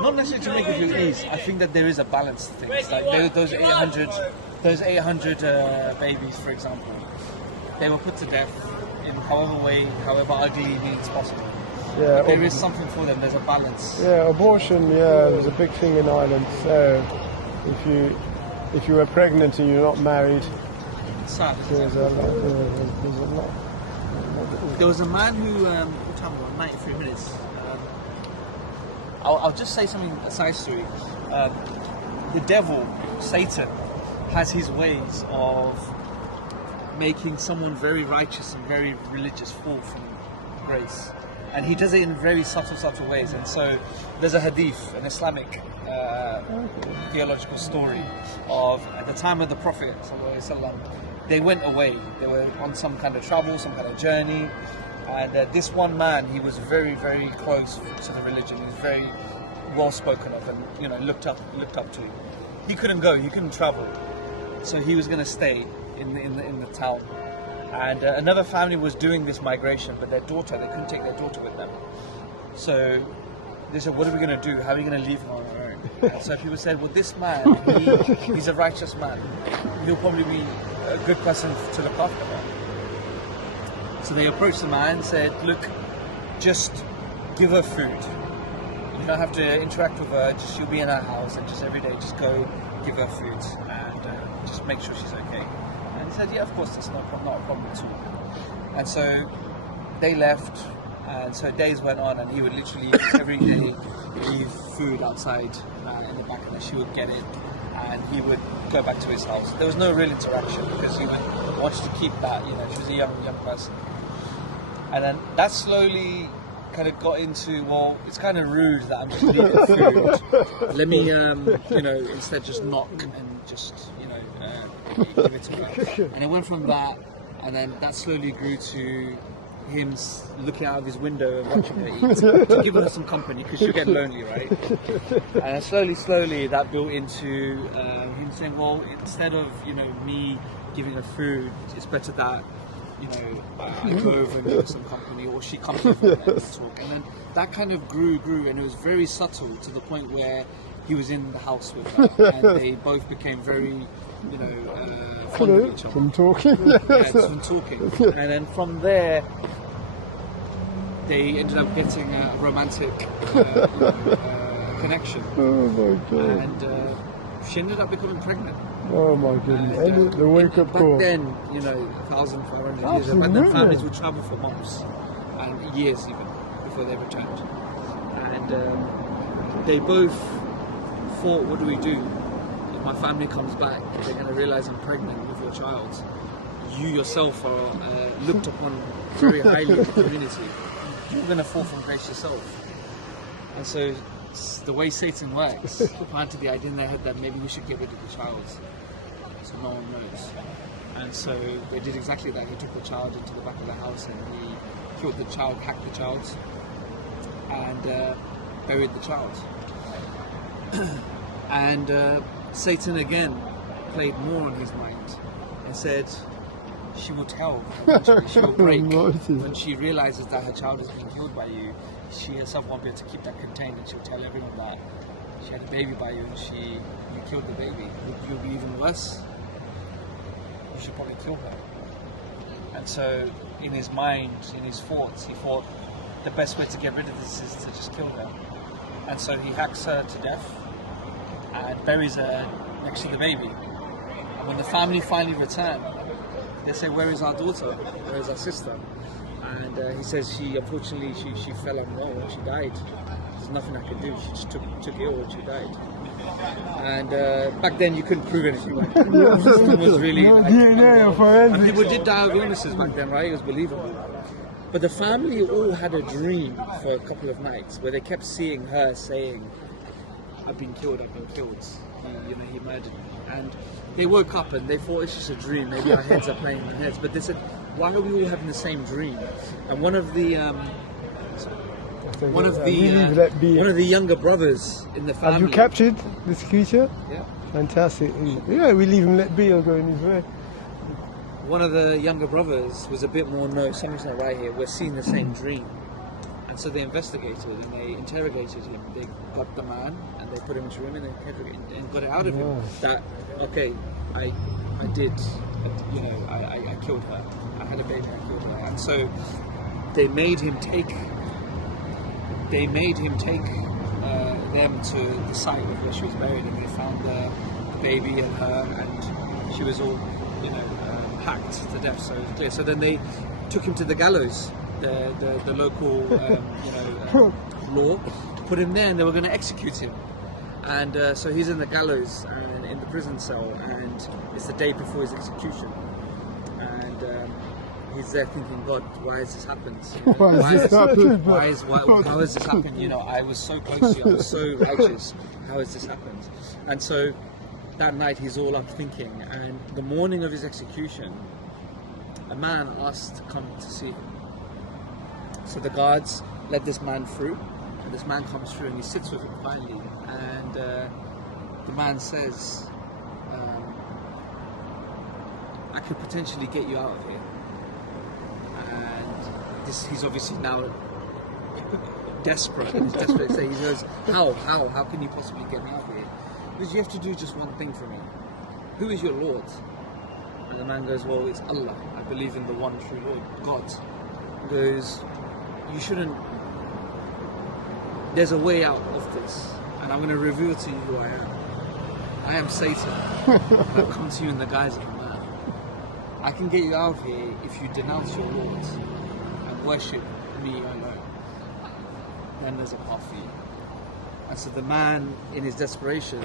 Not necessarily to make you feel ease. I think that there is a balance to things. Like those 800 babies, for example, they were put to death in however ugly means possible. Yeah, There is something for them. There's a balance. yeah, abortion. Yeah, there's a big thing in Ireland. So if you were pregnant and you're not married, It's sad. there's a lot. There was a man who, what time was it? 93 minutes. I'll just say something, a side story. The devil, Satan, has his ways of making someone very righteous and very religious fall from grace. And he does it in very subtle ways. And so there's a hadith, an Islamic theological story of, at the time of the Prophet ﷺ, they went away. They were on some kind of travel, some kind of journey. And this one man, he was very, very close to the religion. He was very well spoken of, and looked up to. He couldn't go. He couldn't travel, so he was going to stay in the town. And another family was doing this migration, but they couldn't take their daughter with them. So they said, "What are we going to do? How are we going to leave her on our own?" And so people said, "Well, this man, he's a righteous man. He'll probably be a good person to look after her." So they approached the man and said, "Look, just give her food. You don't have to interact with her, just she'll be in her house, and just every day just go give her food and just make sure she's okay." And he said, "Yeah, of course, that's not a problem at all." And so they left, and so days went on, and he would literally every day leave food outside in the back, and she would get it, and he would go back to his house. There was no real interaction because he wanted to keep that, she was a young person. And then that slowly kind of got into, well, it's kind of rude that I'm just leaving food. Let me, instead just knock and just, give it to her. And it went from that, and then that slowly grew to him looking out of his window and watching her eat to give her some company because she'll get lonely, right? And slowly that built into him saying, well, instead of me giving her food, it's better that I go over and give some company, or she comes over and we talk, and then that kind of grew, and it was very subtle to the point where he was in the house with her, and they both became very, fond of each other. From talking. From talking, and then from there, they ended up getting a romantic connection. Oh my God! And she ended up becoming pregnant. Oh my goodness! And the wake-up call. Back then, 1,500 years ago, back then families would travel for months and years even before they returned. And they both thought, what do we do? If my family comes back, they're going to realize I'm pregnant with your child. You yourself are looked upon very highly in the community. You're going to fall from grace yourself. And so the way Satan works, they planted the idea in their head that maybe we should get rid of the child so no one knows. And so they did exactly that. He took the child into the back of the house and he killed the child, hacked the child, and buried the child. And Satan again played more on his mind and said, she will tell, eventually she will break. When she realizes that her child is being killed by you, she herself won't be able to keep that contained, and she'll tell everyone that she had a baby by you and you killed the baby. Would you be even worse? You should probably kill her. And so in his mind, in his thoughts, he thought the best way to get rid of this is to just kill her. And so he hacks her to death and buries her next to the baby. And when the family finally return, they say, where is our daughter? Where is our sister? And he says, unfortunately she fell unwell and she died. There's nothing I could do. She just took ill and she died. And back then you couldn't prove anything like that. It was really and people did die of illnesses back then, right? It was believable. But the family all had a dream for a couple of nights where they kept seeing her saying, I've been killed, I've been killed. He murdered me. And they woke up and they thought it's just a dream. Maybe our heads are playing in our heads. But they said, why are we all having the same dream? And one of the younger brothers in the family. Have you captured this creature? Yeah. Fantastic. Yeah, we leave him let be or go in his way. One of the younger brothers was a bit more, no, something's not right here. We're seeing the same dream. And so they investigated and they interrogated him. They got the man and they put him into a room and got it out of him. That, okay, I did, I killed her. I had a baby, I killed her. And so they made him take them to the site where she was buried, and they found the baby and her, and she was all, hacked to death. So it's clear. So then they took him to the gallows, the local, law, put him there, and they were going to execute him. And so he's in the gallows and in the prison cell, and it's the day before his execution. And he's there thinking, God, why has this happened? How has this happened? I was so close to you, I was so righteous. How has this happened? And so that night he's all up thinking, and the morning of his execution, a man asked to come to see him. So the guards let this man through, and this man comes through and he sits with him quietly, and the man says, I could potentially get you out of here. And he's obviously now desperate. He's desperate. So he goes, how can you possibly get me out of here? Because you have to do just one thing for me. Who is your Lord? And the man goes, well, it's Allah. I believe in the one true Lord, God. He goes, you shouldn't, there's a way out of this, and I'm going to reveal to you who I am. I am Satan. I've come to you in the guise of a man. I can get you out of here if you denounce your Lord and worship me alone. Then there's a path for you. And so the man, in his desperation,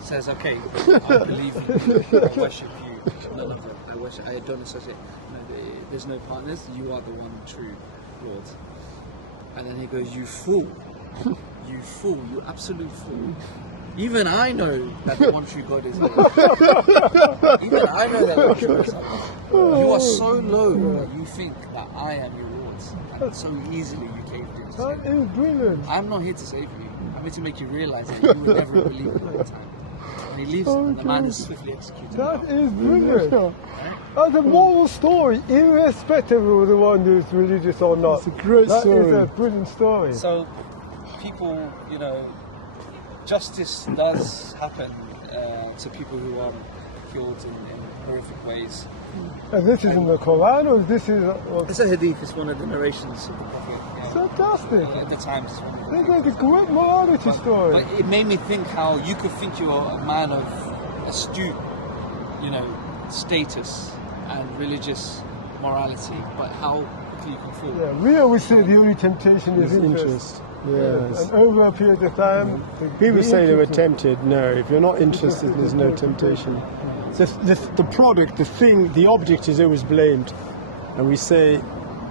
says, okay, I believe in you, I worship you, none of them. I don't associate, there's no partners, you are the one true Lord. And then he goes, you fool, you absolute fool. Even I know that the one true God is Allah. Even I know that the one true God is Allah. You are so low that you think that I am your Lord, and so easily you caved in. That is brilliant. I'm not here to save you. I'm here to make you realize that you would never believe it at the time. and he leaves them, and the man is swiftly executed. That is brilliant. That's a moral story, irrespective of the one who's religious or not. It's a great story. That is a brilliant story. So, people, you know, justice does happen to people who are killed in horrific ways. And this is in the Quran, or this is... It's a hadith, it's one of the narrations of the Prophet. Fantastic. At the time. It's like a great morality story. But it made me think how you could think you're a man of astute, you know, status and religious morality, but how quickly you can fall. Yeah, we always say the only temptation is interest. Yes. And over a period of time... People say they were tempted. No, if you're not interested, there's no temptation. The product, the thing, the object is always blamed. And we say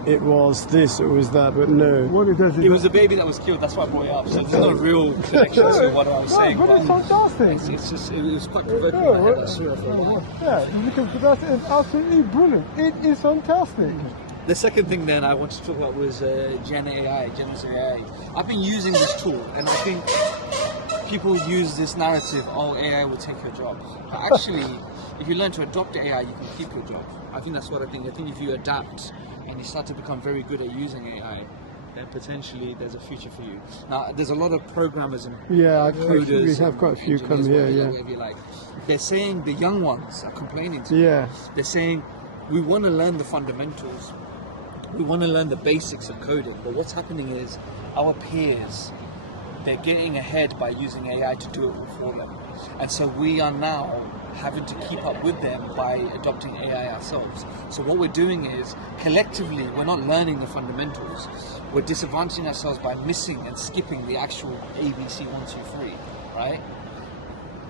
it was this, it was that, but no. What it does is... It was a baby that was killed, that's why I brought it up. So there's no real connection to what I was saying. But it's fantastic. It's just, it was quite provoking. I had that surah for a while. Yeah, because that's absolutely brilliant. It is fantastic. The second thing then I wanted to talk about was Gen AI, generative AI. I've been using this tool, and I think people use this narrative, oh, AI will take your job. But actually, if you learn to adopt AI, you can keep your job. I think that's what I think. I think if you adapt and you start to become very good at using AI, then potentially there's a future for you. Now, there's a lot of programmers and coders. We have quite a few come here, whatever you like. They're saying the young ones are complaining to me. Yeah. They're saying, we want to learn the fundamentals. We want to learn the basics of coding, but what's happening is our peers, they're getting ahead by using AI to do it for them. And so we are now having to keep up with them by adopting AI ourselves. So what we're doing is, collectively, we're not learning the fundamentals. We're disadvantaging ourselves by missing and skipping the actual ABC 1, 2, 3, right?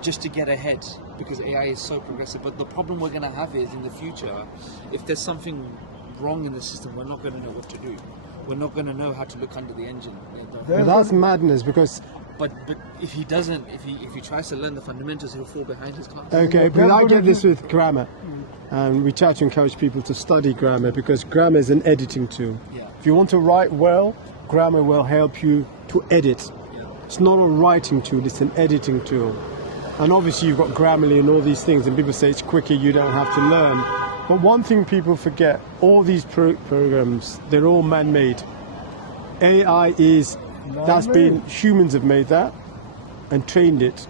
Just to get ahead, because AI is so progressive. But the problem we're going to have is, in the future, if there's something wrong in the system, we're not going to know what to do. We're not going to know how to look under the engine. Well, that's madness, because... But if he doesn't, if he tries to learn the fundamentals, he'll fall behind his class. Okay, but I get this with grammar. And we try to encourage people to study grammar, because grammar is an editing tool. Yeah. If you want to write well, grammar will help you to edit. Yeah. It's not a writing tool, it's an editing tool. And obviously you've got Grammarly and all these things, and people say it's quicker, you don't have to learn. But one thing people forget, all these programs, they're all man-made. AI is, that's been, humans have made that and trained it.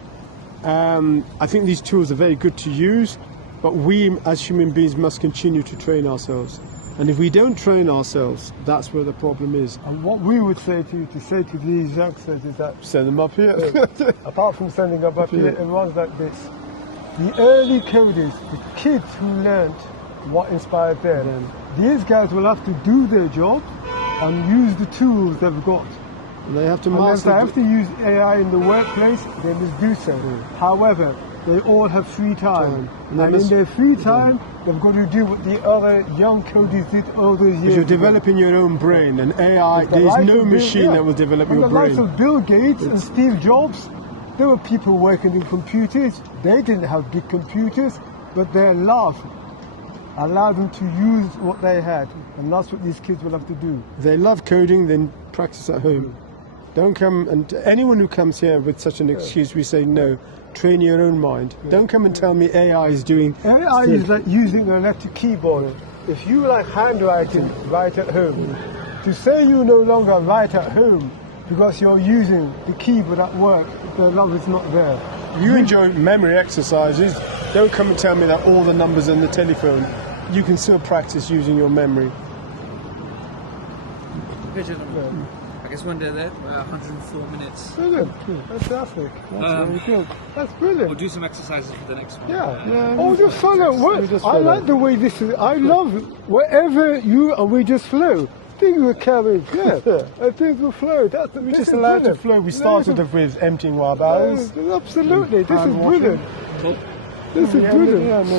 I think these tools are very good to use, but we as human beings must continue to train ourselves. And if we don't train ourselves, that's where the problem is. And what we would say to these youngsters is that send them up here. Apart from sending them up here, everyone's like this. The early coders, the kids who learned what inspired them, these guys will have to do their job and use the tools they've got. They have to master. If they have it. to use AI in the workplace, they must do so. However, they all have free time. And in their free time, they've got to do what the other young coders did all those years. You're developing your own brain, and AI, there's no machine that will develop your brain. The likes of Bill Gates and Steve Jobs, there were people working in computers. They didn't have big computers, but their love allowed them to use what they had. And that's what these kids will have to do. They love coding, then practice at home. Don't come, and anyone who comes here with such an excuse, we say no. Train your own mind. Don't come and tell me AI is doing... AI is like using an electric keyboard. If you like handwriting, write at home. To say you no longer write at home because you're using the keyboard at work, the love is not there. You enjoy memory exercises. Don't come and tell me that all the numbers on the telephone. You can still practice using your memory. I guess one day there, 104 minutes. Brilliant, fantastic. That's very good. That's brilliant. We'll do some exercises for the next one. Oh, just follow. I like the way this is. I love wherever you are, we just flow. Things will carry, and things will flow. We just allow it to flow. We started off with emptying our barrels. Absolutely, this is brilliant. This is brilliant.